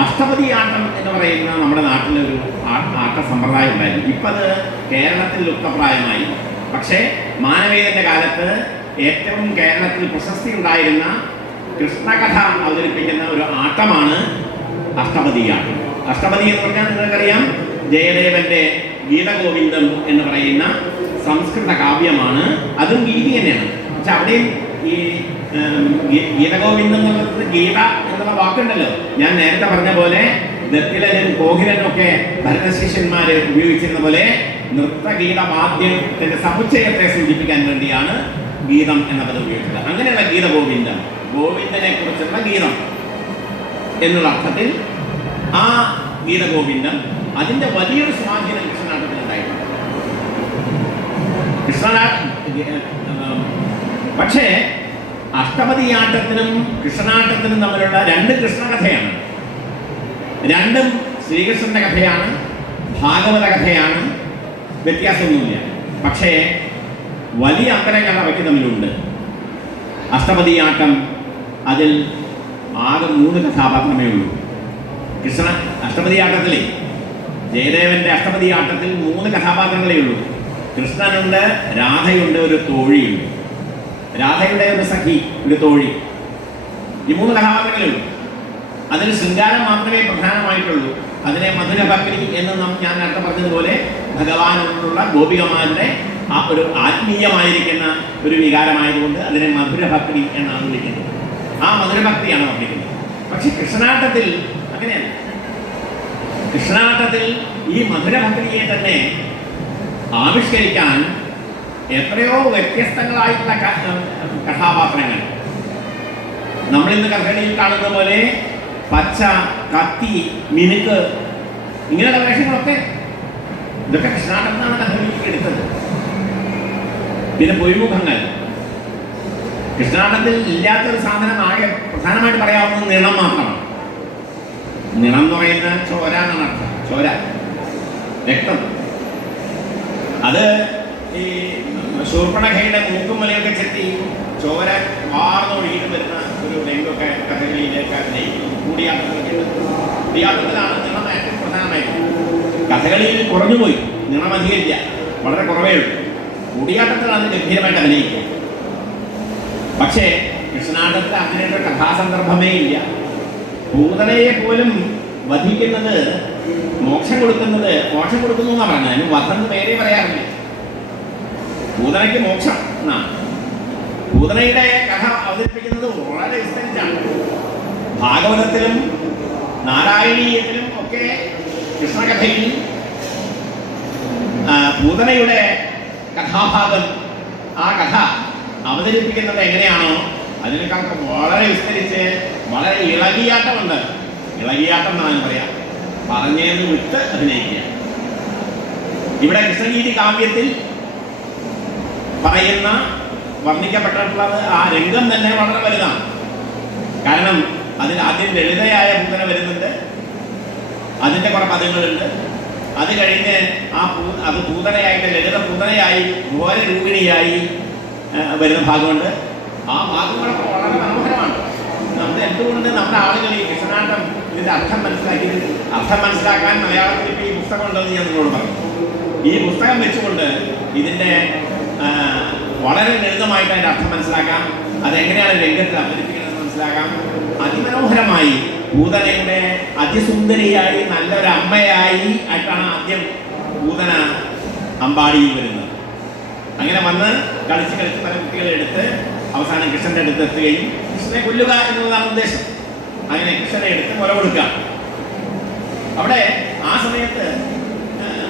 അഷ്ടപതിയാട്ടം എന്ന് പറയുന്ന നമ്മുടെ നാട്ടിലൊരു ആട്ട സമ്പ്രദായം ഉണ്ടായിരുന്നു. ഇപ്പം അത് കേരളത്തിൽ ലുപ്തപ്രായമായി. പക്ഷേ മാനവീയന്റെ കാലത്ത് ഏറ്റവും കേരളത്തിൽ പ്രശസ്തി ഉണ്ടായിരുന്ന കൃഷ്ണകഥ അവതരിപ്പിക്കുന്ന ഒരു ആട്ടമാണ് അഷ്ടപതിയാട്ടം. അഷ്ടപതി എന്ന് പറഞ്ഞാൽ നിങ്ങൾക്കറിയാം, ജയദേവന്റെ ഗീതഗോവിന്ദം എന്ന് പറയുന്ന സംസ്കൃത കാവ്യമാണ്. അതും ഗീതി തന്നെയാണ്. പക്ഷെ അവിടെയും ഈ ഗീതഗോവിന്ദം എന്നുള്ളത് ഗീത എന്നുള്ള വാക്കുണ്ടല്ലോ. ഞാൻ നേരത്തെ പറഞ്ഞ പോലെ ദത്തിലനും കോകിലനും ഒക്കെ ഭരതശിഷ്യന്മാര് ഉപയോഗിച്ചിരുന്ന പോലെ നൃത്തഗീത വാദ്യത്തിന്റെ സമുച്ചയത്തെ സൂചിപ്പിക്കാൻ വേണ്ടിയാണ് ഗീതം എന്ന പദം ഉപയോഗിച്ചത്. അങ്ങനെയുള്ള ഗീതഗോവിന്ദം, ഗോവിന്ദനെ കുറിച്ചുള്ള ഗീതം എന്നുള്ള അർത്ഥത്തിൽ ആ ഗീതഗോവിന്ദം, അതിന്റെ വലിയൊരു സ്വാധീനം കൃഷ്ണനാട്ടത്തിൽ ഉണ്ടായിട്ടുണ്ട്. പക്ഷേ അഷ്ടപതിയാട്ടത്തിനും കൃഷ്ണനാട്ടത്തിനും തമ്മിലുള്ള രണ്ട് കൃഷ്ണകഥയാണ്. രണ്ടും ശ്രീകൃഷ്ണന്റെ കഥയാണ്, ഭാഗവത കഥയാണ്, വ്യത്യാസമൊന്നുമില്ല. പക്ഷേ വലിയ അന്തരങ്ങൾ അവയ്ക്ക് തമ്മിലുണ്ട്. അഷ്ടപതിയാട്ടം അതിൽ ആകെ 3 കഥാപാത്രമേ ഉള്ളൂ. അഷ്ടപതിയാട്ടത്തിലെ ജയദേവന്റെ അഷ്ടപതിയാട്ടത്തിൽ 3 കഥാപാത്രങ്ങളേ ഉള്ളൂ. കൃഷ്ണനുണ്ട്, രാധയുണ്ട്, ഒരു തോഴിയുണ്ട്. രാധയുടെ ഒരു സഖി, ഒരു തോഴി. ഈ 3 കഥാപാത്രങ്ങളേ ഉള്ളൂ. അതിൽ ശൃംഗാരം മാത്രമേ പ്രധാനമായിട്ടുള്ളൂ. അതിനെ മധുരഭക്തി എന്ന് ഞാൻ നേരത്തെ പറഞ്ഞതുപോലെ ഭഗവാനോടുള്ള ഗോപികമാരുടെ ആ ഒരു ആത്മീയമായിരിക്കുന്ന ഒരു വികാരമായതുകൊണ്ട് അതിനെ മധുരഭക്തി എന്നാണ് വിളിക്കുന്നത്. ആ മധുരഭക്തിയാണ് വർദ്ധിക്കുന്നത്. പക്ഷെ കൃഷ്ണനാട്ടത്തിൽ അങ്ങനെയല്ല. കൃഷ്ണനാട്ടത്തിൽ ഈ മധുരഭക്തിയെ തന്നെ ആവിഷ്കരിക്കാൻ എത്രയോ വ്യത്യസ്തങ്ങളായിട്ടുള്ള കഥാപാത്രങ്ങൾ. നമ്മളിന്ന് കഥകളിയിൽ കാണുന്ന പോലെ പച്ച, കത്തി, മിനുക്ക്, ഇങ്ങനെയുള്ള വേഷങ്ങളൊക്കെ ഇതൊക്കെ കൃഷ്ണനാട്ടത്തിനാണ് കഥകളിക്ക് എടുത്തത്. പിന്നെ പൊയ്മുഖങ്ങൾ. കൃഷ്ണനാട്ടത്തിൽ ഇല്ലാത്തൊരു സാധനം ആകെ പ്രധാനമായിട്ട് പറയാവുന്നത് നിണം മാത്രമാണ്. നിണം എന്ന് പറയുന്ന ചോര എന്നാണ് അർത്ഥം. ചോര, രക്തം. അത് ഈ ശൂർപ്പണഖയുടെ മൂക്കും മലയൊക്കെ ചെത്തി ചോര വാർന്നൊഴുകിയിട്ട് വരുന്ന ഒരു രംഗമൊക്കെ കഥകളിയിലേക്ക് അഭിനയിക്കും. കൂടിയാട്ടത്തിലാണ് നിണം ഏറ്റവും പ്രധാനമായിട്ട്. കഥകളിയിൽ കുറഞ്ഞുപോയി, നിണം അധികമില്ല, വളരെ കുറവേ ഉള്ളൂ. കൂടിയാട്ടത്തിലാണ് ഗംഭീരമായിട്ട് അഭിനയിക്കുക. പക്ഷേ കൃഷ്ണനാട്ടത്തിൽ അങ്ങനെയൊരു കഥാസന്ദർഭമേ ഇല്ല. പൂതനയെ പോലും വധിക്കുന്നത്, മോക്ഷം കൊടുക്കുന്നു എന്നാണ് പറഞ്ഞത്. അതിന് വധം പേരേ പറയാറില്ല. പൂതനയ്ക്ക് മോക്ഷം എന്നാണ്. പൂതനയുടെ കഥ അവതരിപ്പിക്കുന്നത് വളരെ വിസ്തരിച്ചാണ്. ഭാഗവതത്തിലും നാരായണീയത്തിലും ഒക്കെ കൃഷ്ണകഥയിൽ പൂതനയുടെ കഥാഭാഗം, ആ കഥ അവതരിപ്പിക്കുന്നത് എങ്ങനെയാണോ അതിനേക്കാൾ വളരെ വിസ്തരിച്ച് വളരെ ഇളകിയാട്ടമുണ്ട്. ഇളകിയാട്ടം എന്നാണ് പറയാം, പറഞ്ഞേന്ന് വിട്ട് അഭിനയിക്കുക. ഇവിടെ കൃഷ്ണഗീതി കാവ്യത്തിൽ പറയുന്ന വർണ്ണിക്കപ്പെട്ടിട്ടുള്ളത് ആ രംഗം തന്നെ വളരെ വലുതാണ്. കാരണം അതിൽ ആദ്യം ലളിതയായ പൂതന വരുന്നുണ്ട്, അതിൻ്റെ കുറെ പദങ്ങളുണ്ട്. അത് കഴിഞ്ഞ് അത് പൂതനയായിട്ട് ലളിത പൂതനയായി ഘോരരൂപിണിയായി വരുന്ന ഭാഗമുണ്ട്. ആ ഭാഗങ്ങളൊക്കെ വളരെ മനോഹരമാണ്. നമ്മൾ എന്തുകൊണ്ട് നമ്മുടെ ആളുകൾ ഈ കൃഷ്ണനാട്ടം ഇതിൻ്റെ അർത്ഥം മനസ്സിലാക്കാൻ മലയാളത്തിൽ ഇപ്പോൾ ഈ പുസ്തകം ഉണ്ടെന്ന് ഞാൻ നിങ്ങളോട് പറഞ്ഞു. ഈ പുസ്തകം വെച്ചുകൊണ്ട് ഇതിൻ്റെ വളരെ ലളിതമായിട്ട് അതിൻ്റെ അർത്ഥം മനസ്സിലാക്കാം, അതെങ്ങനെയാണ് രംഗത്തിൽ അവതരിപ്പിക്കുന്നത് മനസ്സിലാക്കാം. അതിമനോഹരമായി പൂതനയുടെ അതിസുന്ദരിയായി നല്ലൊരു അമ്മയായി ആയിട്ടാണ് ആദ്യം പൂതന അമ്പാടിയിൽ വരുന്നത്. അങ്ങനെ വന്ന് കളിച്ച് പല കുട്ടികളെ എടുത്ത് അവസാനം കൃഷ്ണൻ്റെ അടുത്ത് എത്തുകയും കൃഷ്ണനെ കൊല്ലുക എന്നുള്ളതാണ് ഉദ്ദേശം. അങ്ങനെ കൃഷ്ണനെ എടുത്ത് മുല കൊടുക്കുക. അവിടെ ആ സമയത്ത്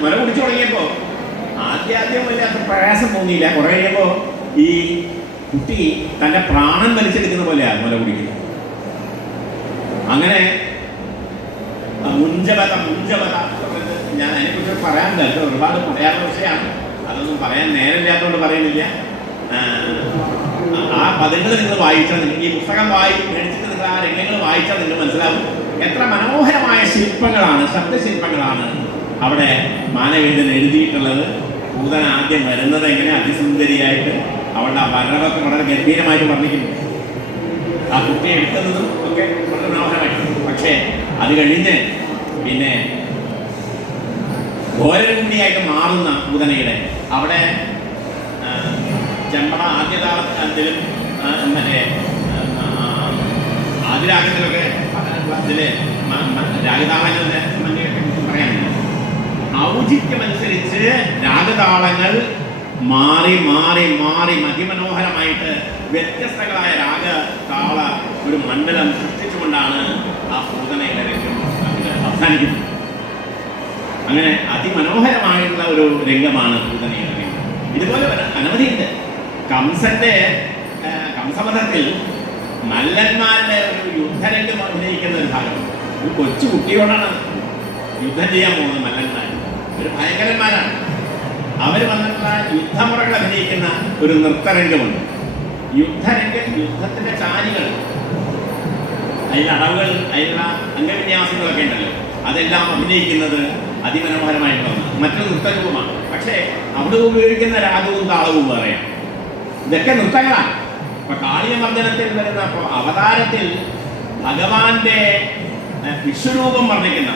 മുല കുടിച്ചു തുടങ്ങിയപ്പോൾ ആദ്യം വലിയ അത്ര പ്രയാസം തോന്നിയില്ല. കുറെ കഴിയുമ്പോൾ ഈ കുട്ടി തൻ്റെ പ്രാണൻ വലിച്ചെടുക്കുന്ന പോലെയാണ് മുല കുടിക്കുന്നത്. അങ്ങനെ മുഞ്ചബത ഞാൻ അതിനെക്കുറിച്ച് പറയാനില്ല, ഒരുപാട് പറയാനുള്ള വിഷയമാണ്. അതൊന്നും പറയാൻ നേരമില്ലാത്തതുകൊണ്ട് പറയുന്നില്ല. ആ പദങ്ങൾ നിങ്ങൾ വായിച്ചാൽ ഈ പുസ്തകം മേടിച്ചിട്ട് നിങ്ങൾ ആ രംഗങ്ങൾ വായിച്ചാൽ നിങ്ങൾ മനസ്സിലാവും എത്ര മനോഹരമായ ശില്പങ്ങളാണ്, ശബ്ദശില്പങ്ങളാണ് അവിടെ മാനവേദൻ എഴുതിയിട്ടുള്ളത്. പൂതന ആദ്യം വരുന്നത് എങ്ങനെ അതിസുന്ദരിയായിട്ട് അവളുടെ ആ ഭരണമൊക്കെ വളരെ ഗംഭീരമായിട്ട് വർണ്ണിക്കുന്നു. ആ കുട്ടിയെ എടുക്കുന്നതും ഒക്കെ വളരെ മനോഹരമായിട്ട്. പക്ഷേ അത് കഴിഞ്ഞ് പിന്നെ ഘോരരൂപിണിയായിട്ട് മാറുന്ന പൂതനയുടെ അവിടെ ചെമ്പട ആദ്യതാളത്തിലും മറ്റേ ആദ്യരാഗത്തിലൊക്കെ ഇതില് രാഗതാളങ്ങളുടെ പറയാനില്ല. ഔചിത്യമനുസരിച്ച് രാഗതാളങ്ങൾ മാറി മാറി മാറി അതിമനോഹരമായിട്ട് വ്യത്യസ്തങ്ങളായ രാഗതാള ഒരു മണ്ഡലം സൃഷ്ടിച്ചുകൊണ്ടാണ് ആ പൂതനയുടെ രംഗം അവസാനിക്കുന്നത്. അങ്ങനെ അതിമനോഹരമായിട്ടുള്ള ഒരു രംഗമാണ് പൂതനയുടെ രംഗം. ഇതുപോലെ അനവധിയുണ്ട്. കംസവധത്തിൽ മല്ലന്മാരുടെ ഒരു യുദ്ധരംഗം അഭിനയിക്കുന്ന ഒരു ഭാഗം. ഒരു കൊച്ചു കുട്ടിയോടാണ് യുദ്ധം ചെയ്യാൻ പോകുന്നത് മല്ലന്മാർ. ഒരു ഭയങ്കരന്മാരാണ്. അവർ വന്നിട്ടുള്ള യുദ്ധമുറകൾ അഭിനയിക്കുന്ന ഒരു നൃത്തരംഗമുണ്ട്. യുദ്ധത്തിന്റെ ചാരികൾ, അതിൻ്റെ അടവുകൾ, അതിലുള്ള അംഗവിന്യാസങ്ങളൊക്കെ ഉണ്ടല്ലോ, അതെല്ലാം അഭിനയിക്കുന്നത് അതിമനോഹരമായിട്ടുള്ള മറ്റൊരു നൃത്തരൂപമാണ്. പക്ഷേ അവിടെ ഉപയോഗിക്കുന്ന രാഗവും താളവും പറയാം. ഇതൊക്കെ നൃത്തങ്ങളാണ്. ഇപ്പൊ കാളിയമർദ്ദനത്തിൽ വരുന്ന അവതാരത്തിൽ ഭഗവാന്റെ വിശ്വരൂപം വർണ്ണിക്കുന്ന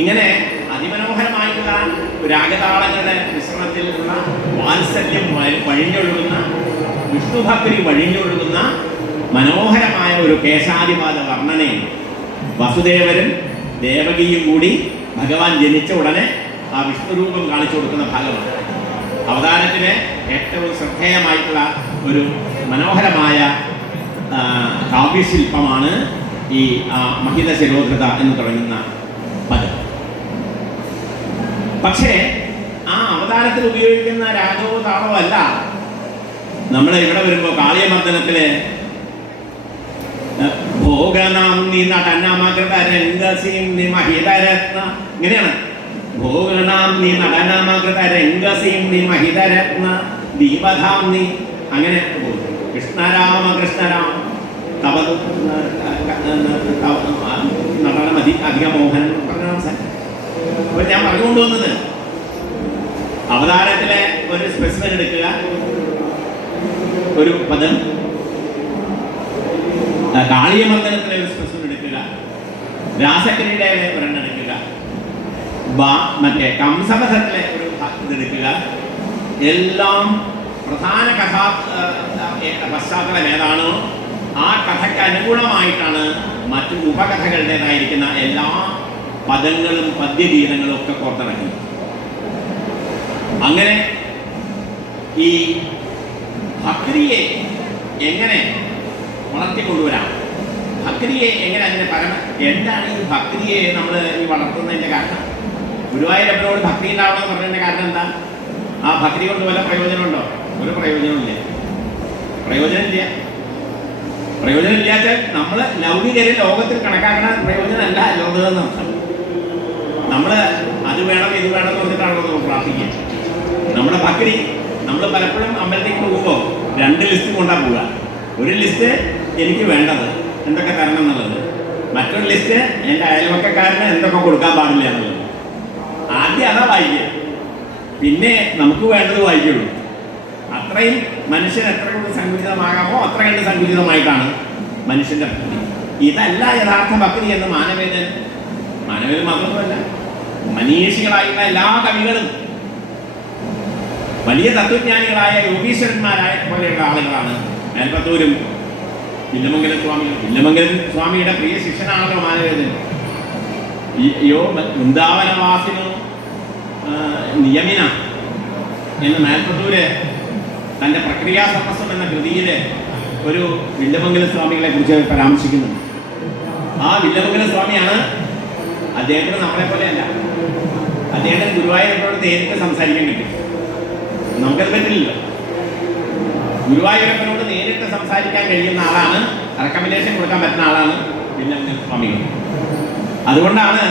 ഇങ്ങനെ അതിമനോഹരമായിട്ടുള്ള രാഗതാളങ്ങളുടെ മിശ്രണത്തിലുള്ള വാത്സല്യം വഴിഞ്ഞൊഴുകുന്ന, വിഷ്ണുഭക്തി വഴിഞ്ഞൊഴുകുന്ന മനോഹരമായ ഒരു കേശാദിപാത വർണ്ണനയും വസുദേവരും ദേവകിയും കൂടി ഭഗവാൻ ജനിച്ച ഉടനെ ആ വിഷ്ണുരൂപം കാണിച്ചു കൊടുക്കുന്ന ഭാഗമാണ്. അവതാരത്തിന് ഏറ്റവും ശ്രദ്ധേയമായിട്ടുള്ള ഒരു മനോഹരമായ കാവ്യശില്പമാണ് ഈ മഹിത ശിരോധൃത എന്ന് തുടങ്ങുന്ന പദം. പക്ഷേ ആ അവതാരത്തിൽ ഉപയോഗിക്കുന്ന രാഗവോ താളവോ അല്ല നമ്മൾ ഇവിടെ വരുമ്പോൾ കാളിയമർദ്ദനത്തിലെ ഭോഗനാംനി നടനമകൃത രംഗസീംനി മഹിതരത്ന ഇങ്ങനെയാണ്. ഭോഗനാംനി നടനമകൃത രംഗസീംനി മഹിതരത്ന ദീപധാംനി അങ്ങനെ കൃഷ്ണരാമ കൃഷ്ണരാം തവ നടനം അധിക മോഹനം അപ്പോൾ ഞാൻ പറഞ്ഞുകൊണ്ടുവന്നത് അവതാരത്തിലെ ഒരു സ്പെസിഫിൻ എടുക്കുക, ഒരു പദം. കാളിയമർദ്ദനത്തിലെ ഒരു സ്പെസിഫിൻ എടുക്കുക, രാസക്രീഡയിലെ ഒരെണ്ണം എടുക്കുക, മറ്റേ കംസവധത്തിലെ ഒരു ഇതെടുക്കുക. എല്ലാം പ്രധാന പശ്ചാത്തലം ഏതാണോ ആ കഥയ്ക്ക് അനുകൂലമായിട്ടാണ് മറ്റു ഉപകഥകളുടേതായിരിക്കുന്ന എല്ലാ പദങ്ങളും പദ്യഗീതങ്ങളും ഒക്കെ പുറത്തിറങ്ങി. അങ്ങനെ ഈ ഭക്തിയെ എങ്ങനെ വളർത്തിക്കൊണ്ടുവരാം, ഭക്തിയെ എങ്ങനെ അതിനെ എന്താണ് ഈ ഭക്തിയെ നമ്മൾ ഈ വളർത്തുന്നതിൻ്റെ കാരണം? ഗുരുവായൂരപ്പനോട് ഭക്തി ഉണ്ടാവണമെന്ന് പറഞ്ഞതിൻ്റെ കാരണം എന്താ? ആ ഭക്തി കൊണ്ട് വല്ല പ്രയോജനമുണ്ടോ? ഒരു പ്രയോജനമില്ല. പ്രയോജനമില്ല. പ്രയോജനമില്ലാച്ചാൽ നമ്മൾ ലൗകികരെ ലോകത്തിൽ കണക്കാക്കുന്ന പ്രയോജനമല്ല ലോകമെന്ന് അർത്ഥം. നമ്മൾ അത് വേണം ഇത് വേണം എന്ന് പറഞ്ഞിട്ടാണല്ലോ നമ്മൾ പ്രാർത്ഥിക്കുക. നമ്മുടെ ഭക്തി നമ്മൾ പലപ്പോഴും അമ്പലത്തേക്ക് പോകുമ്പോൾ 2 ലിസ്റ്റ് കൊണ്ടാണ് പോവുക. ഒരു ലിസ്റ്റ് എനിക്ക് വേണ്ടത് എന്തൊക്കെ തരണം എന്നുള്ളത്, മറ്റൊരു ലിസ്റ്റ് എൻ്റെ അയൽവക്കക്കാരന് എന്തൊക്കെ കൊടുക്കാൻ പാടില്ല എന്നുള്ളത്. ആദ്യം അതാ വായിക്കുക, പിന്നെ നമുക്ക് വേണ്ടത് വായിക്കുള്ളൂ. അത്രയും മനുഷ്യൻ എത്ര കൊണ്ട് സങ്കുചിതമാകാമോ അത്ര കണ്ട് സങ്കുചിതമായിട്ടാണ് മനുഷ്യൻ്റെ ഭക്തി. ഇതല്ല യഥാർത്ഥ ഭക്തി എന്ന് മാനവേദൻ മാത്രമല്ല, മനീഷികളായുള്ള എല്ലാ കവികളും വലിയ തത്വജ്ഞാനികളായ യോഗീശ്വരന്മാരായ പോലെയുള്ള ആളുകളാണ്. മേൽപ്പത്തൂരും വില്ലമംഗലം സ്വാമിയുടെ പ്രിയ ശിഷ്യനാണല്ലോ മാനവേദൻ. വൃന്ദാവനവാസിനോ നിയമിന എന്ന് മേൽപ്പത്തൂര് തൻ്റെ പ്രക്രിയാ സമസ്തം എന്ന കൃതിയിൽ ഒരു വില്ലമംഗല സ്വാമികളെ കുറിച്ച് പരാമർശിക്കുന്നുണ്ട്. ആ വില്ലമംഗല സ്വാമിയാണ് അദ്ദേഹത്തിന് നമ്മളെ പോലെയല്ല. അദ്ദേഹത്തിന് ഗുരുവായൂരപ്പനോട് നേരിട്ട് സംസാരിക്കാൻ പറ്റും, നമുക്കത് പറ്റില്ലല്ലോ. ഗുരുവായൂരപ്പനോട് നേരിട്ട് സംസാരിക്കാൻ കഴിയുന്ന ആളാണ്, റെക്കമെൻഡേഷൻ കൊടുക്കാൻ പറ്റുന്ന ആളാണ് വില്ലമംഗല സ്വാമികൾ. അതുകൊണ്ടാണ്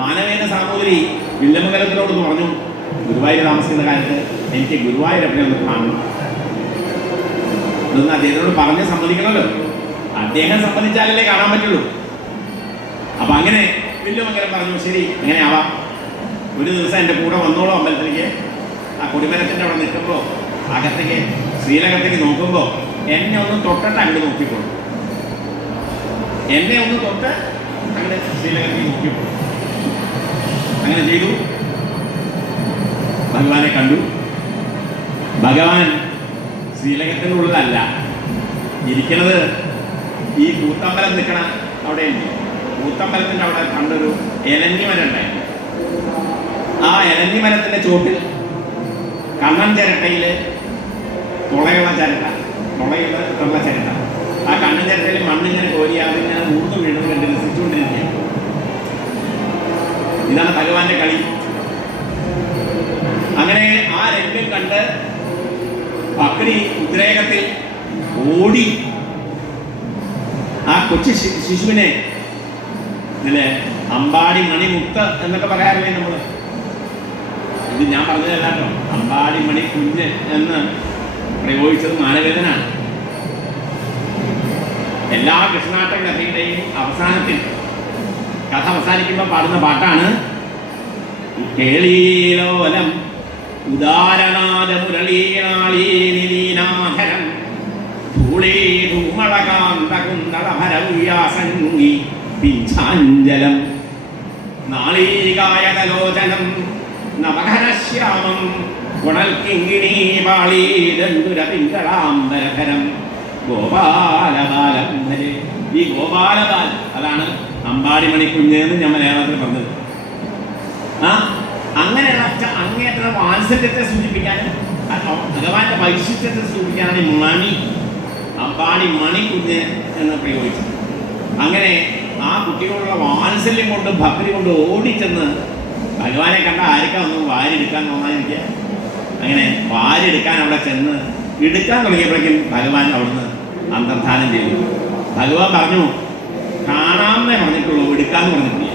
മാനവേദ സാമൂതിരി വില്ലമംഗലത്തിനോട് പറഞ്ഞു, ഗുരുവായൂർ താമസിക്കുന്ന കാലത്ത് എനിക്ക് ഗുരുവായൂരപ്പനെ ഒന്ന് കാണണം. ഇതൊന്നും അദ്ദേഹത്തിനോട് പറഞ്ഞ് സമ്മതിക്കണമല്ലോ, അദ്ദേഹം സമ്മതിച്ചാലല്ലേ കാണാൻ പറ്റുള്ളൂ. അപ്പം അങ്ങനെ വില്ലമംഗലം പറഞ്ഞു, ശരി അങ്ങനെ ആവാം, ഒരു ദിവസം എൻ്റെ കൂടെ വന്നോളൂ അമ്പലത്തിലേക്ക്. ആ കൊടിമരത്തിൻ്റെ അവിടെ നിൽക്കുമ്പോൾ അകത്തേക്ക് ശ്രീലകത്തേക്ക് നോക്കുമ്പോൾ എന്നെ ഒന്ന് തൊട്ടിട്ട് അങ്ങോട്ട് നോക്കിക്കോളൂ, എന്നെ ഒന്ന് തൊട്ട് അങ്ങനെ ശ്രീലകത്തേക്ക് നോക്കിക്കോളൂ. അങ്ങനെ ചെയ്തു. ഭഗവാനെ കണ്ടു. ഭഗവാൻ ശ്രീലകത്തിനുള്ളതല്ല ഇരിക്കുന്നത്, ഈ കൂത്തമ്പലം നിൽക്കണ അവിടെ കൂത്തമ്പലത്തിൻ്റെ അവിടെ കണ്ടൊരു ഇലഞ്ഞി മരം ഉണ്ടായിരുന്നു. ആ ഇലഞ്ഞി മരത്തിൻ്റെ ചുവട്ടിൽ കണ്ണൻ ചിരട്ടയിൽ തുളയുള്ള ചിരട്ട, തുളയുള്ള ചിരട്ട, ആ കണ്ണൻ ചിരട്ടയിൽ മണ്ണിങ്ങനെ കോരി അതിങ്ങനെ ഊർന്നു വീഴുന്നത് കണ്ട് രസിച്ചുകൊണ്ടിരിക്കുകയാണ്. ഇതാണ് ഭഗവാന്റെ കളി. അങ്ങനെ ആ രംഗം കണ്ട് ഭക്തി ഉദ്രേകത്തിൽ ഓടി ആ കൊച്ചു ശിശുവിനെ, ഇതിലെ അമ്പാടി മണിമുക്ത എന്നൊക്കെ പറയാറില്ലേ നമ്മൾ, ഇത് ഞാൻ പറഞ്ഞതല്ലോ, അമ്പാടി മണി കുഞ്ഞ് എന്ന് പ്രയോഗിച്ചത് മാനവേദനാണ്. എല്ലാ കൃഷ്ണാട്ട കഥയുടെയും അവസാനത്തിൽ കഥ അവസാനിക്കുമ്പോൾ പാടുന്ന പാട്ടാണ് കേളീലോലം ഉദാരനാഥ മുരളീനാളീനിലീനാധരം ധൂളീധൂമളകാന്തകുന്തളഭരവ്യാസംഗി പിഞ്ചാഞ്ചലം നാളീകായതലോചനം നവഘനശ്യാമം ഗുണൽക്കിങ്ങിണീ പാളീദന്തുര പിങ്കളാംബരധരം ഗോപാലബാലം ഹരേ. ഈ ഗോപാലബാൽ അതാണ് അമ്പാടിമണിക്കുഞ്ഞ് എന്ന് ഞാൻ മലയാളത്തിൽ പറഞ്ഞത്. അങ്ങനെയുള്ള അങ്ങേറ്റ വാത്സല്യത്തെ സൂചിപ്പിക്കാനും ഭഗവാന്റെ വൈശിഷ്ട്യത്തെ സൂചിപ്പിക്കാനാണ് മണി, അമ്പാടി മണിക്കുഞ്ഞ് എന്ന് പ്രയോഗിച്ചത്. അങ്ങനെ ആ കുട്ടികളുള്ള വാത്സല്യം കൊണ്ട് ഭക്തി കൊണ്ട് ഓടിച്ചെന്ന് ഭഗവാനെ കണ്ട ആർക്കാ ഒന്നും വാരിയെടുക്കാൻ തോന്നാനിരിക്കുക. അങ്ങനെ വാരിയെടുക്കാൻ അവിടെ ചെന്ന് എടുക്കാൻ തുടങ്ങിയപ്പോഴേക്കും ഭഗവാൻ അവിടുന്ന് അന്തർധാനം ചെയ്തു. ഭഗവാൻ പറഞ്ഞു, കാണാമെന്നേ പറഞ്ഞിട്ടുള്ളൂ, എടുക്കാന്ന് പറഞ്ഞിട്ടില്ല.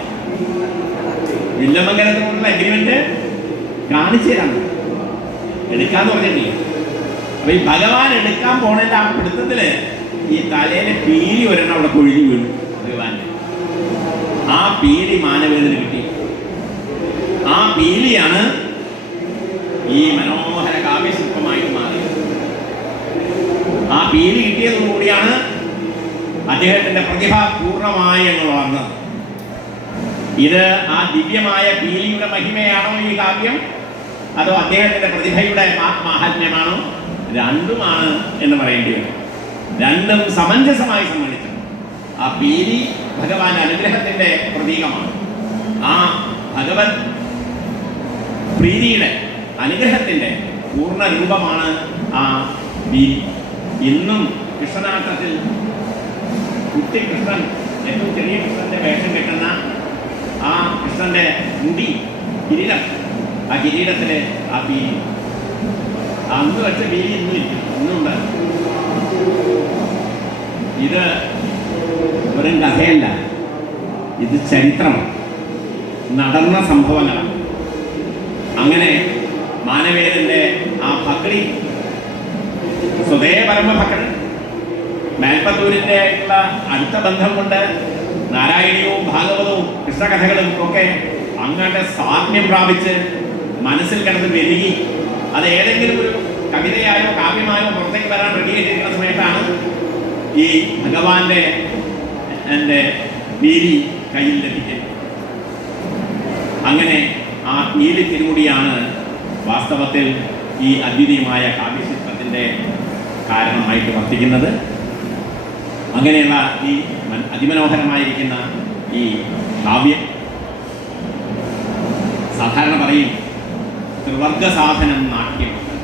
വില്ലമംഗലത്തിനുള്ള അഗ്രിമെന്റ് കാണിച്ചു തരാണ്, എടുക്കാന്ന് പറഞ്ഞിട്ടില്ല. അപ്പൊ ഈ ഭഗവാൻ എടുക്കാൻ പോണതിന്റെ ആ പിടുത്തത്തില് ഈ തലയിലെ പീലി ഒരെണ്ണം അവിടെ കൊഴിഞ്ഞു വീണു ഭഗവാന്റെ. ആ പീലി മാനവേദന കിട്ടി. ആ പീലിയാണ് ഈ മനോഹര കാവ്യശില്പമായിട്ട് മാറിയത്. ആ പീലി കിട്ടിയതോടുകൂടിയാണ് അദ്ദേഹത്തിന്റെ പ്രതിഭ പൂർണ്ണമായി അങ്ങ് വളർന്നത്. ഇത് ആ ദിവ്യമായ പീലിയുടെ മഹിമയാണോ ഈ കാവ്യം, അതോ അദ്ദേഹത്തിന്റെ പ്രതിഭയുടെ മാഹാത്മ്യമാണോ? രണ്ടുമാണ് എന്ന് പറയേണ്ടി വരും. രണ്ടും സമഞ്ജസമായി സമ്മതിച്ചു. ആ പീലി ഭഗവാന്റെ അനുഗ്രഹത്തിന്റെ പ്രതീകമാണ്. ആ ഭഗവത് പ്രീതിയുടെ അനുഗ്രഹത്തിന്റെ പൂർണ്ണ രൂപമാണ് ആ വീതി. ഇന്നും കൃഷ്ണനാട്ടത്തിൽ കുട്ടി കൃഷ്ണൻ, ഏറ്റവും ചെറിയ കൃഷ്ണന്റെ വേഷം കെട്ടുന്ന ആ കൃഷ്ണന്റെ മുടി, കിരീടം, ആ കിരീടത്തിലെ ആ വീതി, അന്ന് വെച്ച വീതി ഇന്നും ഇരിക്കുന്നു, ഇന്നുണ്ട്. ഇത് വെറും കഥയല്ല, ഇത് ചരിത്രമാണ്, നടന്ന സംഭവങ്ങളാണ്. അങ്ങനെ മാനവേദന്റെ ആ ഭക്തി, സ്വതേ പരമഭക്തൻ, മേൽപ്പത്തൂരിൻ്റെ ആയിട്ടുള്ള അടുത്ത ബന്ധം കൊണ്ട് നാരായണീയവും ഭാഗവതവും കൃഷ്ണകഥകളും ഒക്കെ അങ്ങോട്ട് സാമ്യം പ്രാപിച്ച് മനസ്സിൽ കിടന്ന് വെരുകി അത് ഏതെങ്കിലും ഒരു കവിതയായോ കാവ്യമായോ പുറത്തേക്ക് വരാൻ റെഡിയായിട്ടിരിക്കുന്ന സമയത്താണ് ഈ ഭഗവാന്റെ എൻ്റെ നീലി കയ്യിൽ ലഭിക്കുന്നത്. അങ്ങനെ ആ നീലി തിരുമുടിയാണ് വാസ്തവത്തിൽ ഈ അദ്വിതീയമായ കാവ്യശില്പത്തിൻ്റെ കാരണമായിട്ട് വർത്തിക്കുന്നത്. അങ്ങനെയുള്ള ഈ അതിമനോഹരമായിരിക്കുന്ന ഈ കാവ്യം സാധാരണ പറയും ത്രിവർഗ സാധനം നാട്യമാണ്.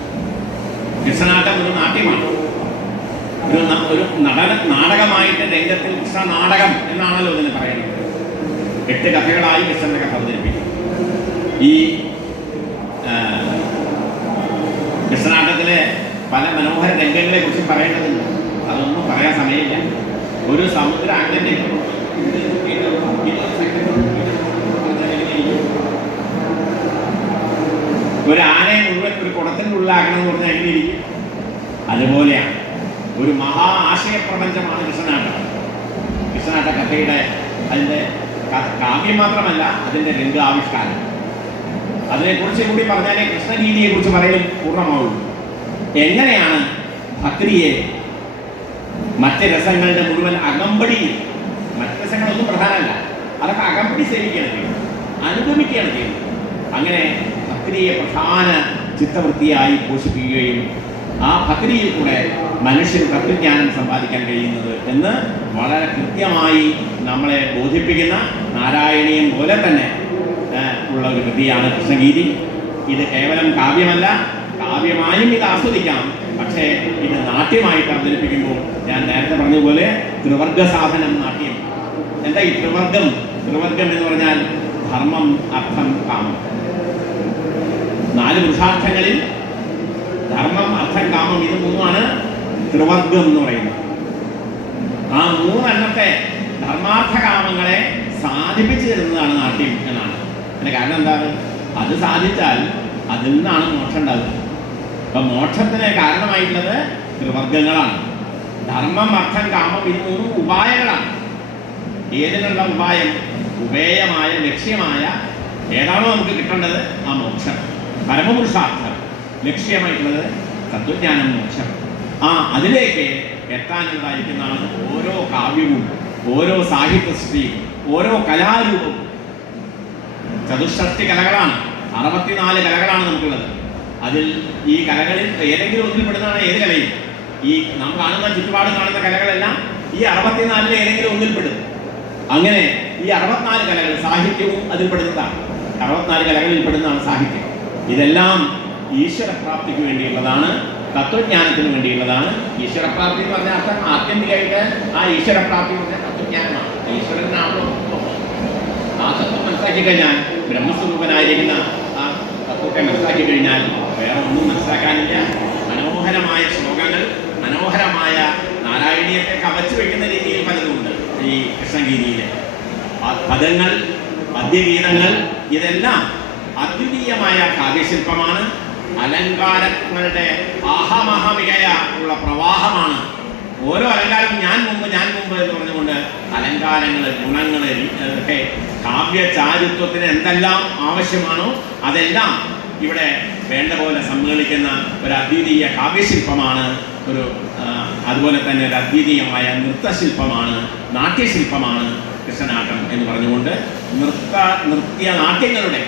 കൃഷ്ണനാട്ടം ഒരു നാട്യമാണ്, ഒരു നാടകമായിട്ട് രംഗത്തിൽ കൃഷ്ണ നാടകം എന്നാണല്ലോ ഇതിന് പറയുന്നത്. 8 കഥകളായി കൃഷ്ണന്റെ കഥ അവതരിപ്പിക്കും. ഈ കൃഷ്ണനാട്ടത്തിലെ പല മനോഹര രംഗങ്ങളെ കുറിച്ച് പറയേണ്ടതുണ്ട്, അതൊന്നും പറയാൻ സമയമില്ല. ഒരു സമുദ്ര അങ്ങനെ ഒരു ആനയെ മുഴുവൻ ഒരു കുടത്തിൻ്റെ ഉള്ളിലാക്കണം എന്ന് പറഞ്ഞാൽ എങ്ങനെ ഇരിക്കും? അതുപോലെയാണ് ഒരു മഹാ ആശയപ്രപഞ്ചമാണ് കൃഷ്ണനാട്ടം. കൃഷ്ണനാട്ട കഥയുടെ അതിൻ്റെ കാവ്യം മാത്രമല്ല, അതിൻ്റെ രംഗാവിഷ്കാരം. അതിനെക്കുറിച്ച് കൂടി പറഞ്ഞാലേ കൃഷ്ണഗീതിയെക്കുറിച്ച് പറയലും പൂർണ്ണമാവുള്ളൂ. എങ്ങനെയാണ് ഭക്തിയെ മറ്റ് രസങ്ങളുടെ മുഴുവൻ അകമ്പടി, മറ്റ് രസങ്ങളൊന്നും പ്രധാനമല്ല, അതൊക്കെ അകമ്പടി സേവിക്കുകയാണ് ചെയ്യുന്നത്, അനുഗമിക്കുകയാണ് ചെയ്യുന്നത്. അങ്ങനെ ഭക്തിയെ പ്രധാന ചിത്തവൃത്തിയായി പോഷിപ്പിക്കുകയും ആ ഭക്തിയിൽ കൂടെ മനുഷ്യൻ തത്വജ്ഞാനം സമ്പാദിക്കാൻ കഴിയുന്നത് എന്ന് വളരെ കൃത്യമായി നമ്മളെ ബോധിപ്പിക്കുന്ന നാരായണീയം പോലെ തന്നെ ഉള്ള ഒരു കൃതിയാണ് കൃഷ്ണഗീതി. ഇത് കേവലം കാവ്യമല്ല, കാവ്യമായും ഇത് ആസ്വദിക്കാം. പക്ഷേ ഇത് നാട്യമായിട്ട് അവതരിപ്പിക്കുമ്പോൾ ഞാൻ നേരത്തെ പറഞ്ഞതുപോലെ ത്രിവർഗ സാധനം നാട്യം. എന്താ ഈ ത്രിവർഗം? ത്രിവർഗം എന്ന് പറഞ്ഞാൽ ധർമ്മം, അർത്ഥം, കാമം. 4 പുരുഷാർത്ഥങ്ങളിൽ ധർമ്മം, അർത്ഥം, കാമം, ഇത് 3ആണ് ത്രിവർഗം എന്ന് പറയുന്നത്. ആ 3 ധർമാർത്ഥ കാമങ്ങളെ സാധിപ്പിച്ചു തരുന്നതാണ് നാട്യം എന്നാണ്. അതിൻ്റെ കാരണം എന്താണ്? അത് സാധിച്ചാൽ അതിൽ നിന്നാണ് മോക്ഷം ഉണ്ടാകുന്നത്. അപ്പം മോക്ഷത്തിന് കാരണമായിട്ടുള്ളത് ത്രിവർഗങ്ങളാണ്. ധർമ്മം, അർത്ഥം, കാമം, ഇത് 3 ഉപായങ്ങളാണ്. ഏതിനുള്ള ഉപായം? ഉപേയമായ, ലക്ഷ്യമായ ഏതാണോ നമുക്ക് കിട്ടേണ്ടത് ആ മോക്ഷം, പരമപുരുഷാർത്ഥം. ലക്ഷ്യമായിട്ടുള്ളത് തത്വജ്ഞാനം, മോക്ഷം. അതിലേക്ക് എത്താനുണ്ടായിരിക്കുന്നതാണ് ഓരോ കാവ്യവും, ഓരോ സാഹിത്യ സൃഷ്ടിയും, ഓരോ കലാരൂപവും. ചതുഷ്ഷഷ്ടി കലകളാണ്, 64 കലകളാണ് നമുക്കുള്ളത്. അതിൽ ഈ കലകളിൽ ഏതെങ്കിലും ഒന്നിൽപ്പെടുന്നതാണ് ഏത് കലയും. ഈ നാം കാണുന്ന ചുറ്റുപാടും കാണുന്ന കലകളെല്ലാം ഈ 64 ഏതെങ്കിലും ഒന്നിൽപ്പെടും. അങ്ങനെ ഈ 64 കലകൾ, സാഹിത്യവും അതിൽപ്പെടുന്നതാണ്. 64 കലകളിൽ പെടുന്നതാണ് സാഹിത്യം. ഇതെല്ലാം ഈശ്വരപ്രാപ്തിക്ക് വേണ്ടിയുള്ളതാണ്, തത്വജ്ഞാനത്തിന് വേണ്ടിയുള്ളതാണ്. ഈശ്വരപ്രാപ്തി എന്ന് പറഞ്ഞാൽ അർത്ഥം ആത്യന്തികമായിട്ട് ആ ഈശ്വരപ്രാപ്തി എന്ന് പറഞ്ഞാൽ തത്വജ്ഞാനമാണ്. ഈശ്വരനാണല്ലോ ആ തത്വം മനസ്സിലാക്കി കഴിഞ്ഞാൽ, ബ്രഹ്മസ്വരൂപനായിരിക്കുന്ന ആ തത്വത്തെ മനസ്സിലാക്കി കഴിഞ്ഞാൽ വേറെ ഒന്നും മനസ്സിലാക്കാനില്ല. മനോഹരമായ ശ്ലോകങ്ങൾ, മനോഹരമായ നാരായണീയത്തെ കവച്ചു വയ്ക്കുന്ന രീതിയിൽ പലതുമുണ്ട് ഈ കൃഷ്ണഗീതിയിലെ. പദങ്ങൾ, പദ്യഗീതങ്ങൾ, ഇതെല്ലാം അദ്വിതീയമായ കാവ്യശില്പമാണ്. അലങ്കാരങ്ങളുടെ ആഹാമഹാമികയ ഉള്ള പ്രവാഹമാണ്. ഓരോ അലങ്കാരം ഞാൻ മുമ്പ് എന്ന് പറഞ്ഞുകൊണ്ട് അലങ്കാരങ്ങൾ, ഗുണങ്ങൾ ഒക്കെ കാവ്യചാരുത്വത്തിന് എന്തെല്ലാം ആവശ്യമാണോ അതെല്ലാം ഇവിടെ വേണ്ട പോലെ സമ്മേളിക്കുന്ന ഒരു അദ്വിതീയ കാവ്യശില്പമാണ്. അതുപോലെ തന്നെ ഒരു അദ്വിതീയമായ നൃത്തശില്പമാണ്, നാട്യശില്പമാണ് കൃഷ്ണനാട്ടം എന്ന് പറഞ്ഞുകൊണ്ട് നൃത്യ നാട്യങ്ങളുടെ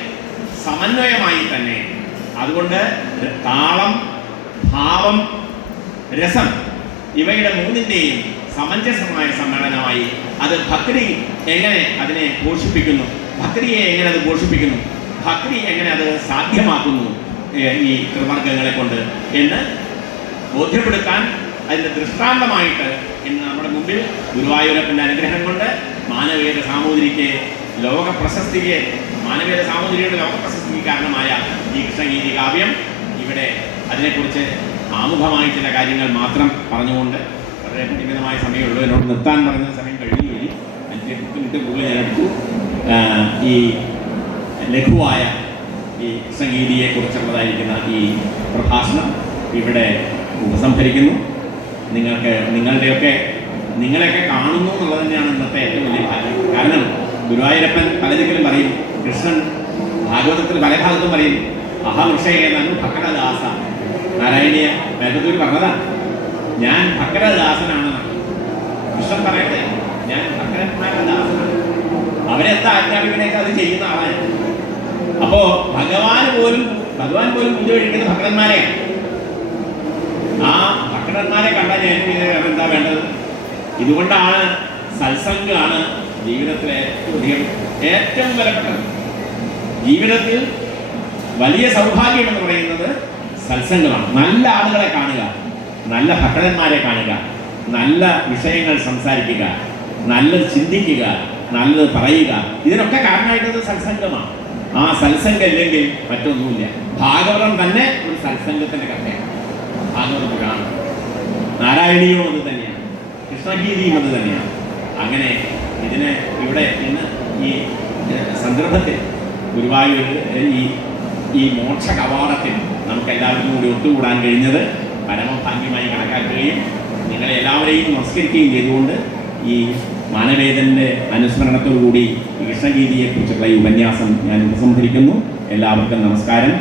സമന്വയമായി തന്നെ. അതുകൊണ്ട് താളം, ഭാവം, രസം ഇവയുടെ 3ൻ്റെയും സമഞ്ജസമായ സമ്മേളനമായി അത് ഭക്തി എങ്ങനെ അതിനെ പോഷിപ്പിക്കുന്നു, ഭക്തിയെ എങ്ങനെ അത് പോഷിപ്പിക്കുന്നു, ഭക്തി എങ്ങനെ അത് സാധ്യമാക്കുന്നു ഈ ത്രിവർഗങ്ങളെ കൊണ്ട് എന്ന് ബോധ്യപ്പെടുത്താൻ അതിൻ്റെ ദൃഷ്ടാന്തമായിട്ട് ഇന്ന് നമ്മുടെ മുമ്പിൽ ഗുരുവായൂരപ്പൻ്റെ അനുഗ്രഹം കൊണ്ട് മാനവേദ സാമൂതിരിക്ക് ലോക പ്രശസ്തിക്ക് മാനവേദ സാമൂതിരിയുടെ ലോക പ്രശസ്തിക്ക് കാരണമായ ഈ കൃഷ്ണഗീതി കാവ്യം ഇവിടെ അതിനെക്കുറിച്ച് ആമുഖമായി ചില കാര്യങ്ങൾ മാത്രം പറഞ്ഞുകൊണ്ട് വളരെ പരിമിതമായ സമയമുള്ളൂ. എന്നോട് നിർത്താൻ പറഞ്ഞ സമയം കഴിഞ്ഞു പോയി. 5 മിനിറ്റ് കൂടുതൽ ഞാൻ എടുത്തു. ഈ ലഘുവായ ഈ കൃഷ്ണഗീതിയെക്കുറിച്ചുള്ളതായിരിക്കുന്ന ഈ പ്രഭാഷണം ഇവിടെ ഉപസംഹരിക്കുന്നു. നിങ്ങളെയൊക്കെ കാണുന്നു എന്നുള്ളത് തന്നെയാണ് ഇന്നത്തെ ഏറ്റവും വലിയ ഭാഗ്യം. കാരണം ഗുരുവായൂരപ്പൻ പലതിലും പറയും, കൃഷ്ണൻ ഭാഗവതത്തിൽ പല ഭാഗത്തും പറയും, അഹംഷയെന്നു ഭക്തദാസ. നാരായണീയ മേഘത്തൂർ പറഞ്ഞതാണ്, ഞാൻ ഭക്തദാസനാണ്. കൃഷ്ണൻ പറയട്ടെ, ഞാൻ ഭക്തന്മാരുടെ ദാസനാണ്. അവരെന്താ ആജ്ഞാപിക്കണേക്ക് അത് ചെയ്യുന്ന ആളാണ്. അപ്പോ ഭഗവാൻ പോലും പൂജ കഴിക്കുന്ന ഭക്തന്മാരെയാണ്. ആ ഭക്തന്മാരെ കണ്ടാൽ ഞാൻ എന്താ വേണ്ടത്? ഇതുകൊണ്ടാണ് സത്സംഗമാണ് ജീവിതത്തിലെ ഏറ്റവും വിലപ്പെട്ടത്. ജീവിതത്തിൽ വലിയ സൗഭാഗ്യം എന്ന് പറയുന്നത് സത്സംഗമാണ്. നല്ല ആളുകളെ കാണുക, നല്ല ഭക്തന്മാരെ കാണുക, നല്ല വിഷയങ്ങൾ സംസാരിക്കുക, നല്ലത് ചിന്തിക്കുക, നല്ലത് പറയുക. ഇതിനൊക്കെ കാരണമായിട്ടത് സത്സംഗമാണ്. ആ സത്സംഗം ഇല്ലെങ്കിൽ മറ്റൊന്നുമില്ല. ഭാഗവതം തന്നെ ഒരു സത്സംഗത്തിൻ്റെ കഥയാണ്. ഭാഗവത പുരാണം, നാരായണീയവും അത് തന്നെയാണ്, കൃഷ്ണഗീതിയും അത് തന്നെയാണ്. അങ്ങനെ ഇതിന് ഇവിടെ ഇന്ന് ഈ സന്ദർഭത്തിൽ ഗുരുവായൂർ ഈ മോക്ഷ കവാടത്തിൽ നമുക്കെല്ലാവർക്കും കൂടി ഒത്തുകൂടാൻ കഴിഞ്ഞത് പരമഭാഗ്യമായി കണക്കാക്കുകയും നിങ്ങളെ എല്ലാവരെയും നമസ്കരിക്കുകയും ചെയ്തുകൊണ്ട് ഈ മാനവേദൻ്റെ അനുസ്മരണത്തോടുകൂടി കൃഷ്ണഗീതിയെക്കുറിച്ചുള്ള ഈ ഉപന്യാസം ഞാൻ ഉപസംഹരിക്കുന്നു. എല്ലാവർക്കും നമസ്കാരം.